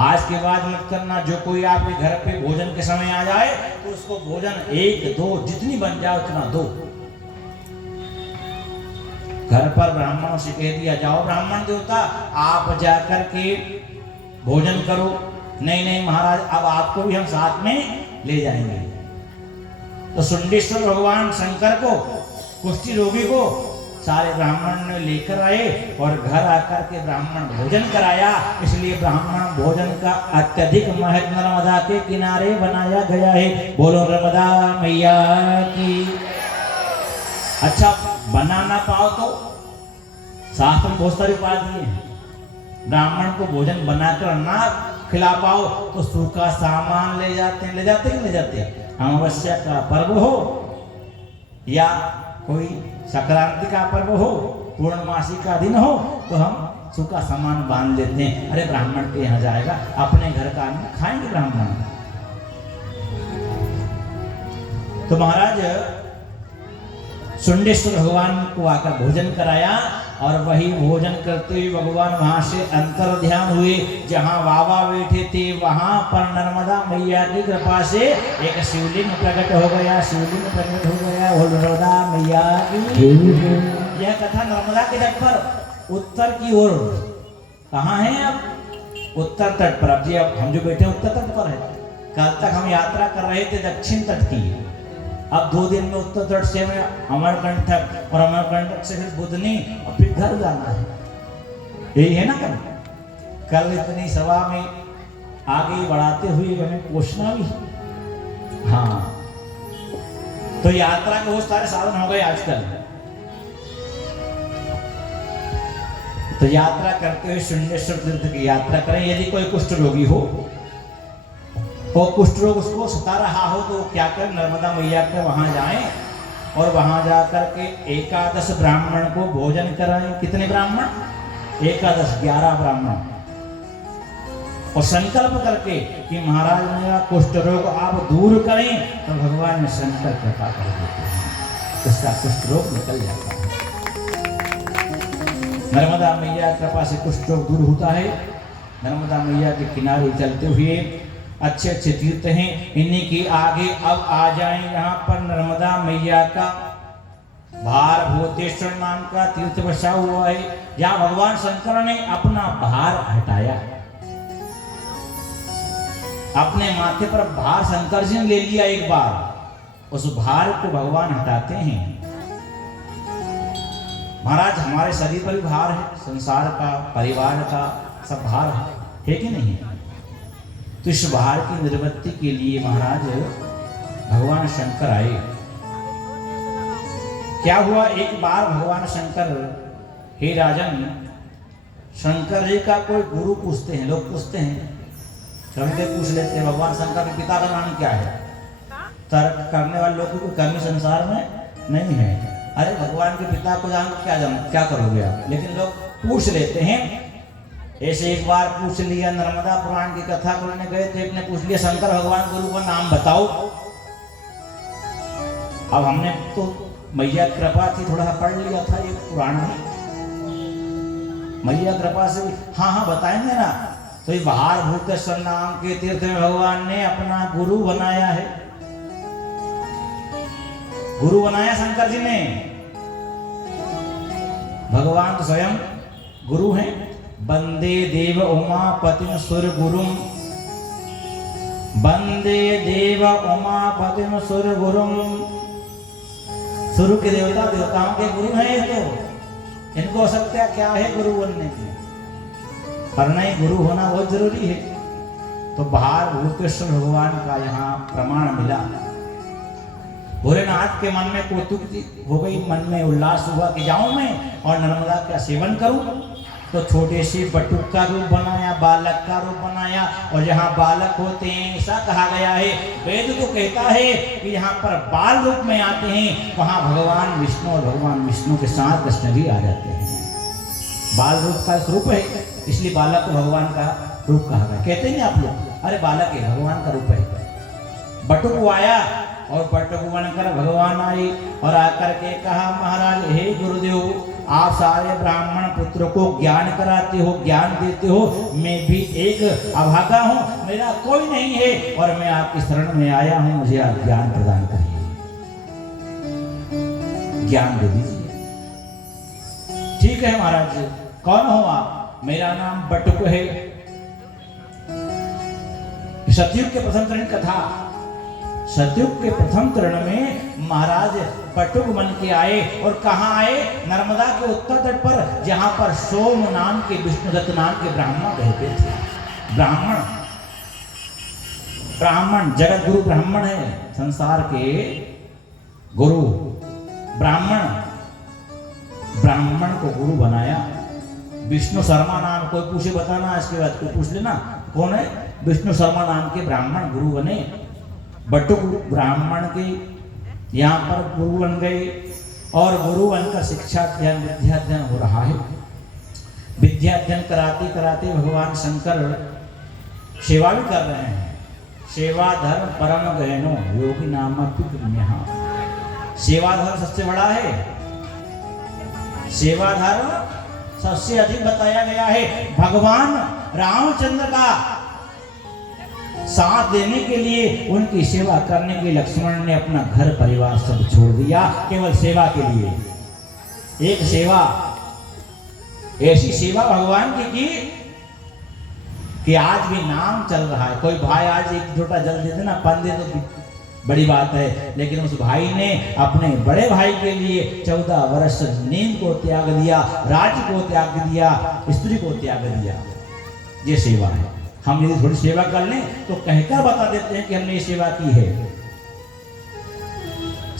आज के बाद मत करना, जो कोई आपके घर पे भोजन के समय आ जाए तो उसको भोजन 1 2 जितनी बन जाए उतना दो। घर पर ब्राह्मणों से कह दिया, जाओ ब्राह्मण देवता आप जाकर के भोजन करो। नहीं नहीं महाराज, अब आपको भी हम साथ में ले जाएंगे। तो सुंडेश्वर भगवान शंकर को, कुष्ठी रोगी को सारे ब्राह्मण ने लेकर आए और घर आकर के ब्राह्मण भोजन कराया। इसलिए ब्राह्मण भोजन का अत्यधिक महत्व नर्मदा के किनारे बनाया गया है। बोलो नर्मदा मैया की। अच्छा, बना ना पाओ तो शास्त्र में बहुत सारे उपाय दिए हैं। ब्राह्मण को भोजन बनाकर ना खिला पाओ तो सूखा सामान ले जाते हैं, ले जाते हैं, ले जाते हैं। अमावस्या का पर्व हो या कोई संक्रांति का पर्व हो, पूर्णमासी का दिन हो, तो हम सूखा सामान बांध लेते हैं। अरे ब्राह्मण के यहाँ जाएगा, अपने घर का अन्न खाएंगे ब्राह्मण। तो महाराज सुंडेश्वर भगवान को आकर भोजन कराया और वही भोजन करते हुए भगवान वहां से अंतर ध्यान हुए। जहां बाबा बैठे थे वहां पर नर्मदा मैया की कृपा से एक शिवलिंग प्रकट हो गया, शिवलिंग प्रकट हो गया। बोल नर्मदा मैया की। यह कथा नर्मदा के तट पर उत्तर की ओर, कहाँ है अब? उत्तर तट पर। अब जी, अब हम जो बैठे उत्तर तट पर है। कल तक हम यात्रा कर रहे थे दक्षिण तट की, अब 2 दिन में उत्तर तट से हमें अमरकंटक और अमरकंटक से फिर बुधनी और फिर घर जाना है। यही है ना। कल इतनी सभा में आगे बढ़ाते हुए हमें पूछना भी। हाँ, तो यात्रा के बहुत सारे साधन हो गए आजकल। तो यात्रा करते हुए सुंडेश्वर तीर्थ की यात्रा करें। यदि कोई कुष्ठ रोगी हो और कुष्ठ रोग उसको सता रहा हो तो क्या कर, नर्मदा मैया के वहां जाएं और वहां जाकर के 11 ब्राह्मण को भोजन कराएं। कितने ब्राह्मण? 11 ब्राह्मण। और संकल्प करके कि महाराज मेरा कुष्ठ रोग आप दूर करें, तो भगवान ने शंकर कृपा कर देते हैं, उसका कुष्ठ रोग निकल जाता है। नर्मदा मैया कृपा से कुष्ठ रोग दूर होता है। नर्मदा मैया के किनारे चलते हुए अच्छे अच्छे तीर्थ हैं, इन्हीं के आगे अब आ जाएं। यहाँ पर नर्मदा मैया का भार भूतेश्वर नाम का तीर्थ बसा हुआ है, जहाँ भगवान शंकर ने अपना भार हटाया। अपने माथे पर भार शंकर जी ने ले लिया एक बार, उस भार को भगवान हटाते हैं। महाराज हमारे शरीर पर भी भार है, संसार का, परिवार का सब भार है कि नहीं? तो इस भार की निवृत्ति के लिए महाराज भगवान शंकर आए। क्या हुआ, एक बार भगवान शंकर, हे राजन, शंकर जी का कोई गुरु पूछते हैं, लोग पूछते हैं, कभी पूछ लेते हैं भगवान शंकर के पिता का नाम क्या है। तर्क करने वाले लोग की कोई कमी संसार में नहीं है। अरे भगवान के पिता को जान क्या करोगे आप, लेकिन लोग पूछ लेते हैं। ऐसे एक बार पूछ लिया, नर्मदा पुराण की कथा करने गए थे, एक ने पूछ लिया शंकर भगवान गुरु का नाम बताओ। अब हमने तो मैया कृपा थी, थोड़ा पढ़ लिया था ये पुराण में, मैया कृपा से हाँ हाँ बताएंगे ना। तो ये भार भूतेश्वर नाम के तीर्थ में भगवान ने अपना गुरु बनाया है, गुरु बनाया शंकर जी ने। भगवान तो स्वयं गुरु हैं। वंदे देव उमापतिम सुर गुरुम, वंदे देव उमापतिम सुर गुरुम। सुर के देवता देवताओं के गुरु हैं ये तो, इनको आवश्यकता क्या है गुरु बनने की, पर नहीं गुरु होना बहुत जरूरी है। तो भार भूतेश्वर भगवान का यहाँ प्रमाण मिला। भोलेनाथ के मन में कौतुक हो गई, मन में उल्लास हुआ कि जाऊं मैं और नर्मदा का सेवन करूं। तो छोटे से बटुक का रूप बनाया, बालक का रूप बनाया, और जहाँ बालक होते हैं ऐसा कहा गया है, वेद तो कहता है कि यहाँ पर बाल रूप में आते हैं, वहाँ भगवान विष्णु और भगवान विष्णु के साथ कृष्ण भी आ जाते हैं। बाल रूप का स्वरूप है, इसलिए बालक को भगवान का रूप कहा गया। कहते हैं आप लोग, अरे बालक है भगवान का रूप है। बटुक आया और बटुक बनकर भगवान आए और आकर के कहा, महाराज हे गुरुदेव, आप सारे ब्राह्मण पुत्र को ज्ञान कराते हो, ज्ञान देते हो, मैं भी एक अभागा हूं, मेरा कोई नहीं है और मैं आपकी शरण में आया हूं, मुझे आप ज्ञान प्रदान करिए, ज्ञान दे दीजिए। ठीक है महाराज, कौन हो आप? मेरा नाम बटुक है। सतयुग के प्रथम चरण कथा, सतयुग के प्रथम चरण में महाराज बटुक बन के आए, और कहाँ आए? नर्मदा के उत्तर तट पर, जहां पर सोम नाम के, विष्णुदत्त नाम के ब्राह्मण रहते थे। ब्राह्मण, ब्राह्मण जगत गुरु ब्राह्मण है, संसार के गुरु ब्राह्मण, ब्राह्मण को गुरु बनाया। विष्णु शर्मा नाम, कोई पूछे बताना, इसके बाद कोई पूछ लेना कौन है। विष्णु शर्मा नाम के ब्राह्मण गुरु बने। बटुक ब्राह्मण के यहाँ पर गुरु बन गए, और गुरु बनकर शिक्षा अध्ययन, विद्याध्ययन हो रहा है। विद्याध्ययन कराते कराते भगवान शंकर सेवा भी कर रहे हैं। सेवा धर्म परम गहनो योगी नाम यहाँ, सेवा धर्म सबसे बड़ा है। सेवा धर्म सबसे अधिक बताया गया है। भगवान रामचंद्र का साथ देने के लिए, उनकी सेवा करने के लिए लक्ष्मण ने अपना घर परिवार सब छोड़ दिया, केवल सेवा के लिए। एक सेवा, ऐसी सेवा भगवान की कि आज भी नाम चल रहा है। कोई भाई आज एक छोटा जल दे देना, पान दे तो बड़ी बात है, लेकिन उस भाई ने अपने बड़े भाई के लिए 14 वर्ष नींद को त्याग दिया, राज्य को त्याग दिया, स्त्री को त्याग दिया। ये सेवा है। हम यदि थोड़ी सेवा कर लें तो कहकर बता देते हैं कि हमने ये सेवा की है।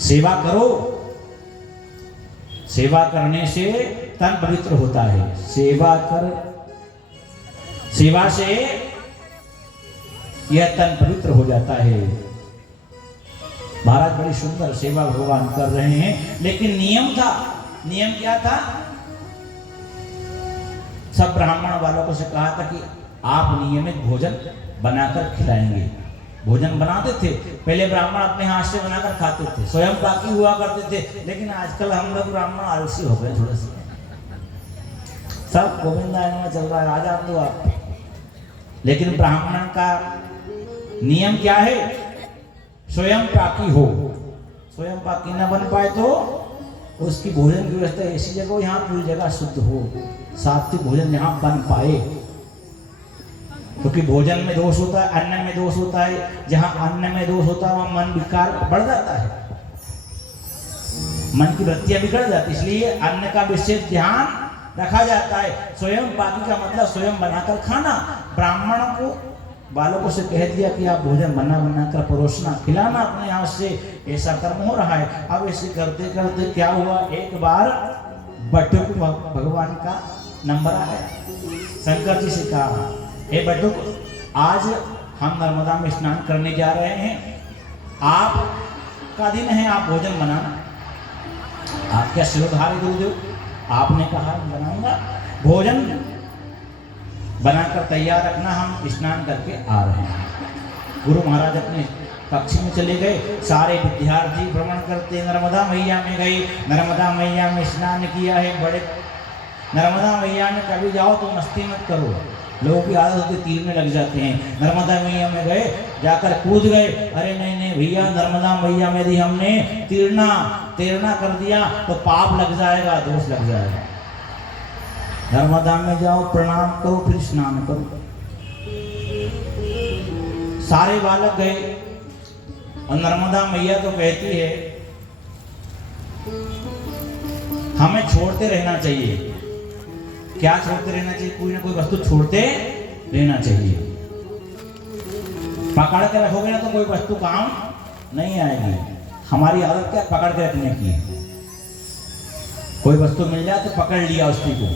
सेवा करो, सेवा करने से तन पवित्र होता है। सेवा कर, सेवा से यह तन पवित्र हो जाता है। महाराज बड़ी सुंदर सेवा भगवान कर रहे हैं, लेकिन नियम था। नियम क्या था? सब ब्राह्मण वालों को से कहा था कि आप नियमित भोजन बनाकर खिलाएंगे। भोजन बनाते थे, पहले ब्राह्मण अपने हाथ से बनाकर खाते थे, स्वयं बाकी हुआ करते थे। लेकिन आजकल हम लोग ब्राह्मण आलसी हो गए थोड़े से, सब गोविंदा में चल रहा है, आ जाओ तो आप। लेकिन ब्राह्मण का नियम क्या है? स्वयं पाकी हो। स्वयं पाकी न बन पाए तो उसकी भोजन की व्यवस्था ऐसी जगह, यहाँ पूरी जगह शुद्ध हो, सात्विक भोजन यहाँ बन पाए। क्योंकि भोजन में दोष होता है, अन्न में दोष होता है। जहाँ अन्न में दोष होता है वहाँ मन विकार बढ़ जाता है, मन की वृत्तियां बिगड़ जाती। इसलिए अन्न का विशेष ध्यान रखा जाता है। स्वयं पाकी का मतलब स्वयं बनाकर खाना। ब्राह्मणों को बालकों से कह दिया कि आप भोजन बनाकर परोसना, खिलाना अपने हाथ से, ऐसा कर्म हो रहा है। अब ऐसे करते करते क्या हुआ, एक बार बटुक भगवान का नंबर आया। शंकर जी से कहा, हे बटुक, आज हम नर्मदा में स्नान करने जा रहे हैं, आपका दिन है, आप भोजन बनाना। आप क्या शिरोधारी गुरुदेव? आपने कहा बनाऊंगा। भोजन बनाकर तैयार रखना, हम स्नान करके आ रहे हैं। गुरु महाराज अपने कक्ष में चले गए। सारे विद्यार्थी भ्रमण करते नर्मदा मैया में गए। नर्मदा मैया में स्नान किया है। बड़े नर्मदा मैया में कभी जाओ तो मस्ती मत करो, लोगों की आदत होती तीरने लग जाते हैं। नर्मदा मैया में गए, जाकर कूद गए। अरे नहीं नहीं भैया, नर्मदा मैया में यदि हमने तैरना कर दिया तो पाप लग जाएगा, दोष लग जाएगा। नर्मदा में जाओ, प्रणाम करो, फिर स्नान करो। सारे बालक गए और नर्मदा मैया तो कहती है हमें छोड़ते रहना चाहिए। क्या छोड़ते रहना चाहिए? कोई ना कोई वस्तु छोड़ते रहना चाहिए। पकड़ के रखोगे ना तो कोई वस्तु काम नहीं आएगी। हमारी आदत क्या, पकड़ के रखने की है। कोई वस्तु मिल जाए तो पकड़ लिया उसकी को।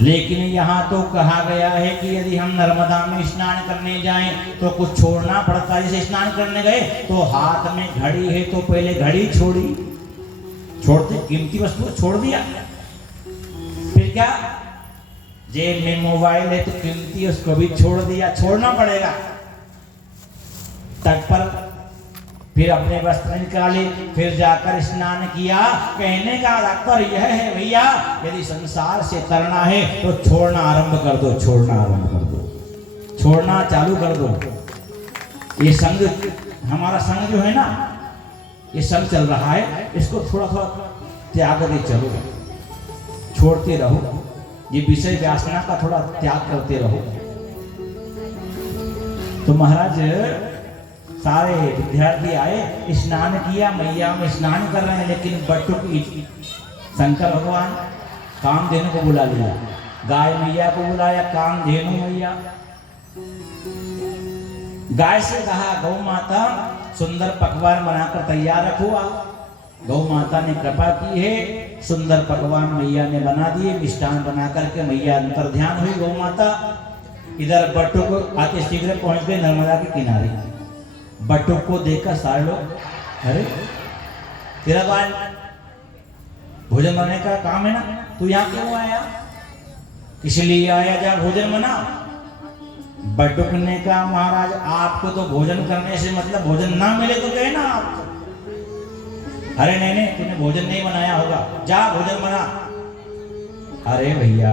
लेकिन यहाँ तो कहा गया है कि यदि हम नर्मदा में स्नान करने जाएं तो कुछ छोड़ना पड़ता है। जैसे स्नान करने गए तो हाथ में घड़ी है तो पहले घड़ी छोड़ते, कीमती वस्तु छोड़ दिया। फिर क्या, जेब में मोबाइल है तो कीमती उसको भी छोड़ दिया, छोड़ना पड़ेगा। तट पर फिर अपने वस्त्र निकाले, फिर जाकर स्नान किया। कहने का तात्पर्य यह है भैया, यदि संसार से तरना है तो छोड़ना आरंभ कर दो, छोड़ना चालू कर दो। ये संग, हमारा संग जो है ना, ये संग चल रहा है, इसको थोड़ा थोड़ा त्याग दे चलो, छोड़ते रहो। ये विषय व्यासना का थोड़ा त्याग करते रहो। तो महाराज सारे विद्यार्थी आए, स्नान किया, मैया में स्नान कर रहे हैं। लेकिन बटुक शंकर भगवान कामधेनु को बुला लिया, गाय मैया को बुलाया, कामधेनु मैया। गाय से कहा, गौ माता सुंदर पकवान बनाकर तैयार रखो। गौ माता ने कृपा की है, सुंदर पकवान मैया ने बना दिए। मिष्ठान बना करके मैया अंतर ध्यान हुई गौ माता। इधर बटुक आते शीघ्र पहुंच गए नर्मदा के किनारे। बटुक को देखकर सारे लोग, अरे तेरा तो भोजन बनाने का काम है ना, तू यहाँ क्यों आया? इसलिए आया जहाँ भोजन बना। बटुक ने कहा, महाराज आपको तो भोजन करने से मतलब भोजन ना मिले तो कहना आप। अरे नहीं नहीं, तूने भोजन नहीं बनाया होगा, जा भोजन बना। अरे भैया,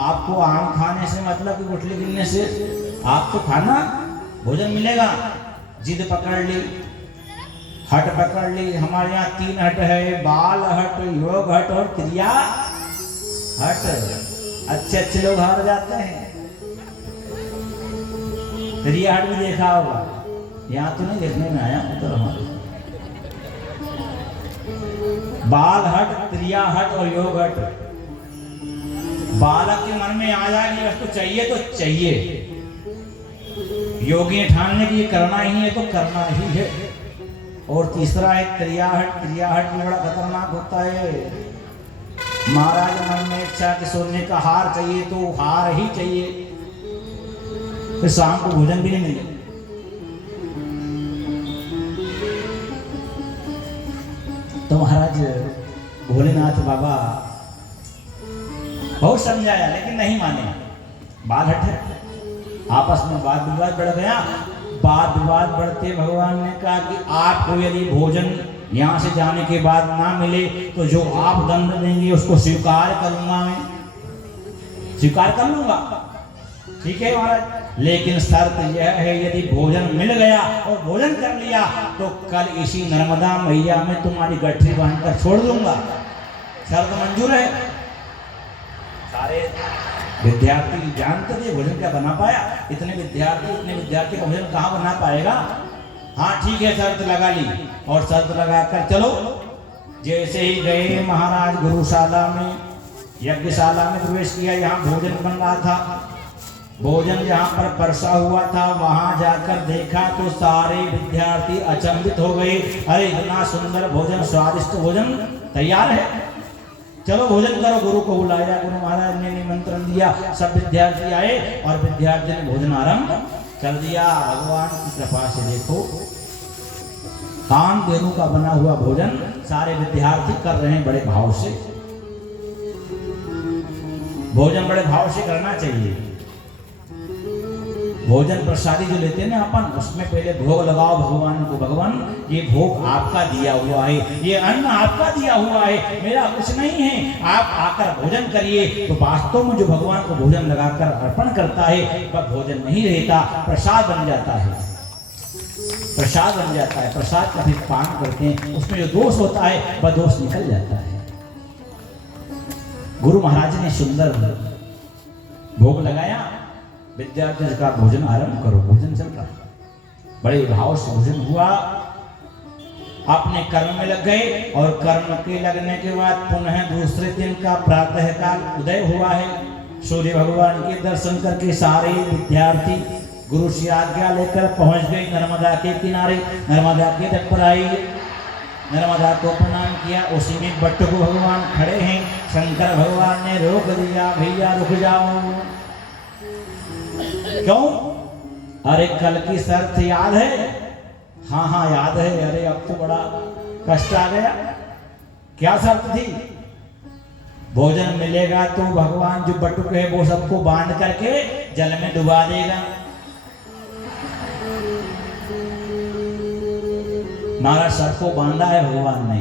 आपको आम खाने से मतलब कि गुठली गिनने से आपको खाना भोजन मिलेगा। जिद पकड़ ली, हट पकड़ ली। हमारे यहाँ 3 हट है, बाल हट, योग हट और क्रिया हट। अच्छे अच्छे लोग हार जाते हैं। क्रिया हट भी देखा होगा, यहाँ तो नहीं देखने में आया उधर हमारे। बाल हट, क्रिया हट और योग हट। बालक के मन में आ जाए कि वस्तु चाहिए तो चाहिए। योगी ने ठानने की ये करना ही है तो करना ही है। और तीसरा है क्रियाहट। क्रियाहट भी बड़ा खतरनाक होता है। महाराज मन में इच्छा कि सोने का हार चाहिए तो हार ही चाहिए। फिर शाम को भोजन भी नहीं मिले। तो महाराज भोलेनाथ बाबा बहुत समझाया लेकिन नहीं माने, बात हटे, आपस में वाद विवाद बढ़ गया। वाद विवाद बढ़ते भगवान ने कहा कि आपको यदि भोजन यहाँ से जाने के बाद ना मिले तो जो आप दंड देंगे उसको स्वीकार करूंगा, मैं स्वीकार कर लूंगा, ठीक है महाराज, लेकिन शर्त यह है यदि भोजन मिल गया और भोजन कर लिया तो कल इसी नर्मदा मैया में तुम्हारी गठरी बांधकर छोड़ दूंगा। शर्त मंजूर है। सारे विद्यार्थी जानते थे भोजन क्या बना पाया, इतने विद्यार्थी का भोजन कहाँ बना पाएगा। हाँ ठीक है, शर्त लगा ली और शर्त लगाकर चलो। जैसे ही गए महाराज गुरुशाला में, यज्ञशाला में प्रवेश किया, यहाँ भोजन बन रहा था। भोजन जहाँ पर परसा हुआ था वहां जाकर देखा तो सारे विद्यार्थी अचंभित हो गए। अरे इतना सुंदर भोजन, स्वादिष्ट भोजन तैयार है, चलो भोजन करो। गुरु को बुलाया, गुरु महाराज ने निमंत्रण दिया, सब विद्यार्थी आए और विद्यार्थी ने भोजन आरंभ कर दिया। भगवान की कृपा से देखो कामधेनु का बना हुआ भोजन सारे विद्यार्थी कर रहे हैं बड़े भाव से। भोजन बड़े भाव से करना चाहिए। भोजन प्रसादी जो लेते हैं ना अपन, उसमें पहले भोग लगाओ भगवान को। भगवान ये भोग आपका दिया हुआ है, ये अन्न आपका दिया हुआ है, मेरा कुछ नहीं है, आप आकर भोजन करिए। तो वास्तव में जो भगवान को भोजन लगाकर अर्पण करता है वह भोजन नहीं रहता, प्रसाद बन जाता है, प्रसाद बन जाता है। प्रसाद का भी पान करते हैं, उसमें जो दोष होता है वह दोष निकल जाता है। गुरु महाराज ने सुंदर भोग लगाया, विद्यार्थी का भोजन आरंभ करो। भोजन चल रहा, बड़े भाव से भोजन हुआ। अपने कर्म में लग गए और कर्म के लगने के बाद पुनः दूसरे दिन का प्रातः काल उदय हुआ है। सूर्य भगवान के दर्शन करके सारे विद्यार्थी गुरु से आज्ञा लेकर पहुंच गए नर्मदा के किनारे। नर्मदा के तट पर आई, नर्मदा को प्रणाम किया। उसी में बट्टू भगवान खड़े हैं। शंकर भगवान ने रोक दिया, भैया रुक जाओ। क्यों? अरे कल की शर्त याद है? हाँ हाँ याद है। अरे अब तो बड़ा कष्ट आ गया। क्या शर्त थी? भोजन मिलेगा तो भगवान जो बटुक है वो सबको बांध करके जल में डुबा देगा। हमारा सबको बांधा है भगवान ने,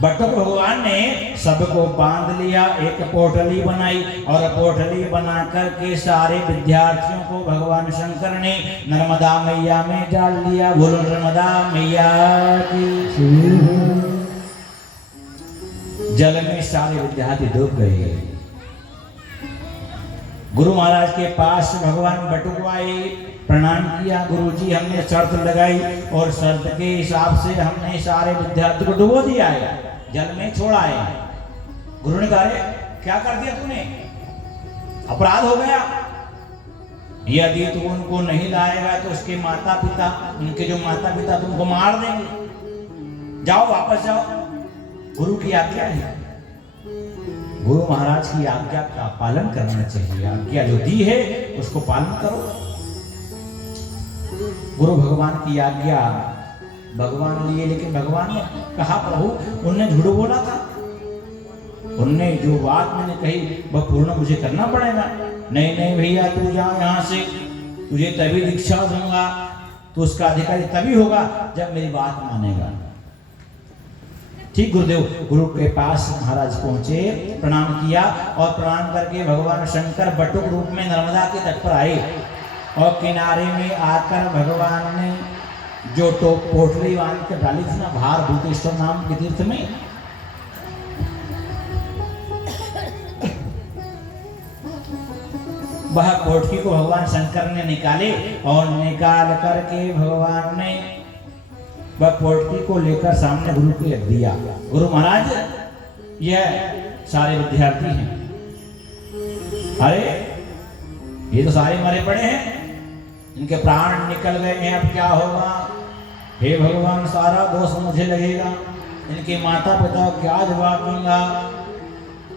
बटुक भगवान ने सबको बांध लिया। एक पोटली बनाई और पोटली बना करके सारे विद्यार्थियों को भगवान शंकर ने नर्मदा मैया में डाल दिया। बोलो नर्मदा मैया की। जल में सारे विद्यार्थी डूब गए। गुरु महाराज के पास भगवान बटुक आए, प्रणाम किया। गुरुजी हमने शर्त लगाई और शर्त के हिसाब से हमने सारे विद्यार्थी को डुबो दिया है, जल में छोड़ा है। गुरु ने कहा क्या कर दिया तूने, अपराध हो गया। यदि तू उनको नहीं लाएगा तो उसके माता पिता, उनके जो माता पिता तुमको मार देंगे, जाओ वापस जाओ। गुरु की आज्ञा है, गुरु महाराज की आज्ञा का पालन करना चाहिए। आज्ञा जो दी है उसको पालन करो। गुरु भगवान की आज्ञा भगवान लिए, लेकिन भगवान ने कहा प्रभु उनने झूठ बोला था, उनने जो बात मैंने कही वह पूर्ण मुझे करना पड़ेगा। नहीं नहीं भैया तू जा यहाँ से, तुझे तभी दीक्षा दूंगा, तो उसका अधिकारी तभी होगा जब मेरी बात मानेगा। ठीक गुरुदेव, गुरु के पास महाराज पहुंचे, प्रणाम किया और प्रणाम करके भगवान शंकर बटुक रूप में नर्मदा के तट पर आए और किनारे में आकर भगवान ने जो पोटली बांध कर डाली थी ना भार भूतेश्वर नाम के तीर्थ में, वह पोटली को भगवान शंकर ने निकाले और निकाल करके भगवान ने वह पोटली को लेकर सामने गुरु को रख दिया। गुरु महाराज यह सारे विद्यार्थी हैं, अरे ये तो सारे मरे पड़े हैं, इनके प्राण निकल गए हैं, अब क्या होगा? हे भगवान सारा दोष मुझे लगेगा, इनके माता पिता क्या जवाब दूंगा?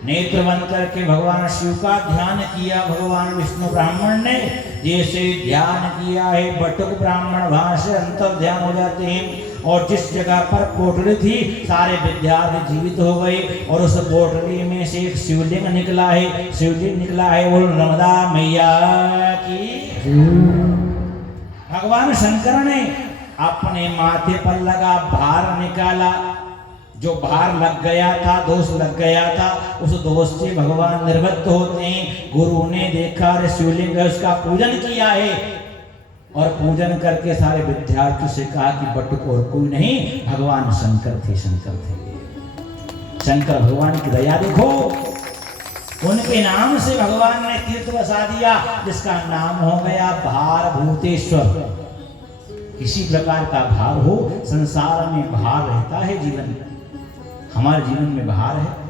नेत्र बंद करके भगवान शिव का ध्यान किया। भगवान विष्णु ब्राह्मण ने जैसे ध्यान किया है, बटुक ब्राह्मण वहां से अंतर ध्यान हो जाते हैं। और जिस जगह पर पोटली थी सारे विद्यार्थी जीवित हो गए। और उस पोटली में से एक शिवलिंग निकला है, शिवलिंग निकला है। बोल नर्मदा मैया की। भगवान शंकर ने अपने माथे पर लगा भार निकाला। जो भार लग गया था, दोष लग गया था, उस दोष से भगवान निर्वृत्त होते हैं। गुरु ने देखा रे शिवलिंग है, उसका पूजन किया है। और पूजन करके सारे विद्यार्थियों से कहा कि बटुक और कोई नहीं, भगवान शंकर थे, शंकर थे। शंकर भगवान की दया देखो, उनके नाम से भगवान ने तीर्थ बसा दिया जिसका नाम हो गया भार भूतेश्वर। किसी प्रकार का भार हो, संसार में भार रहता है, जीवन हमारे जीवन में भार है।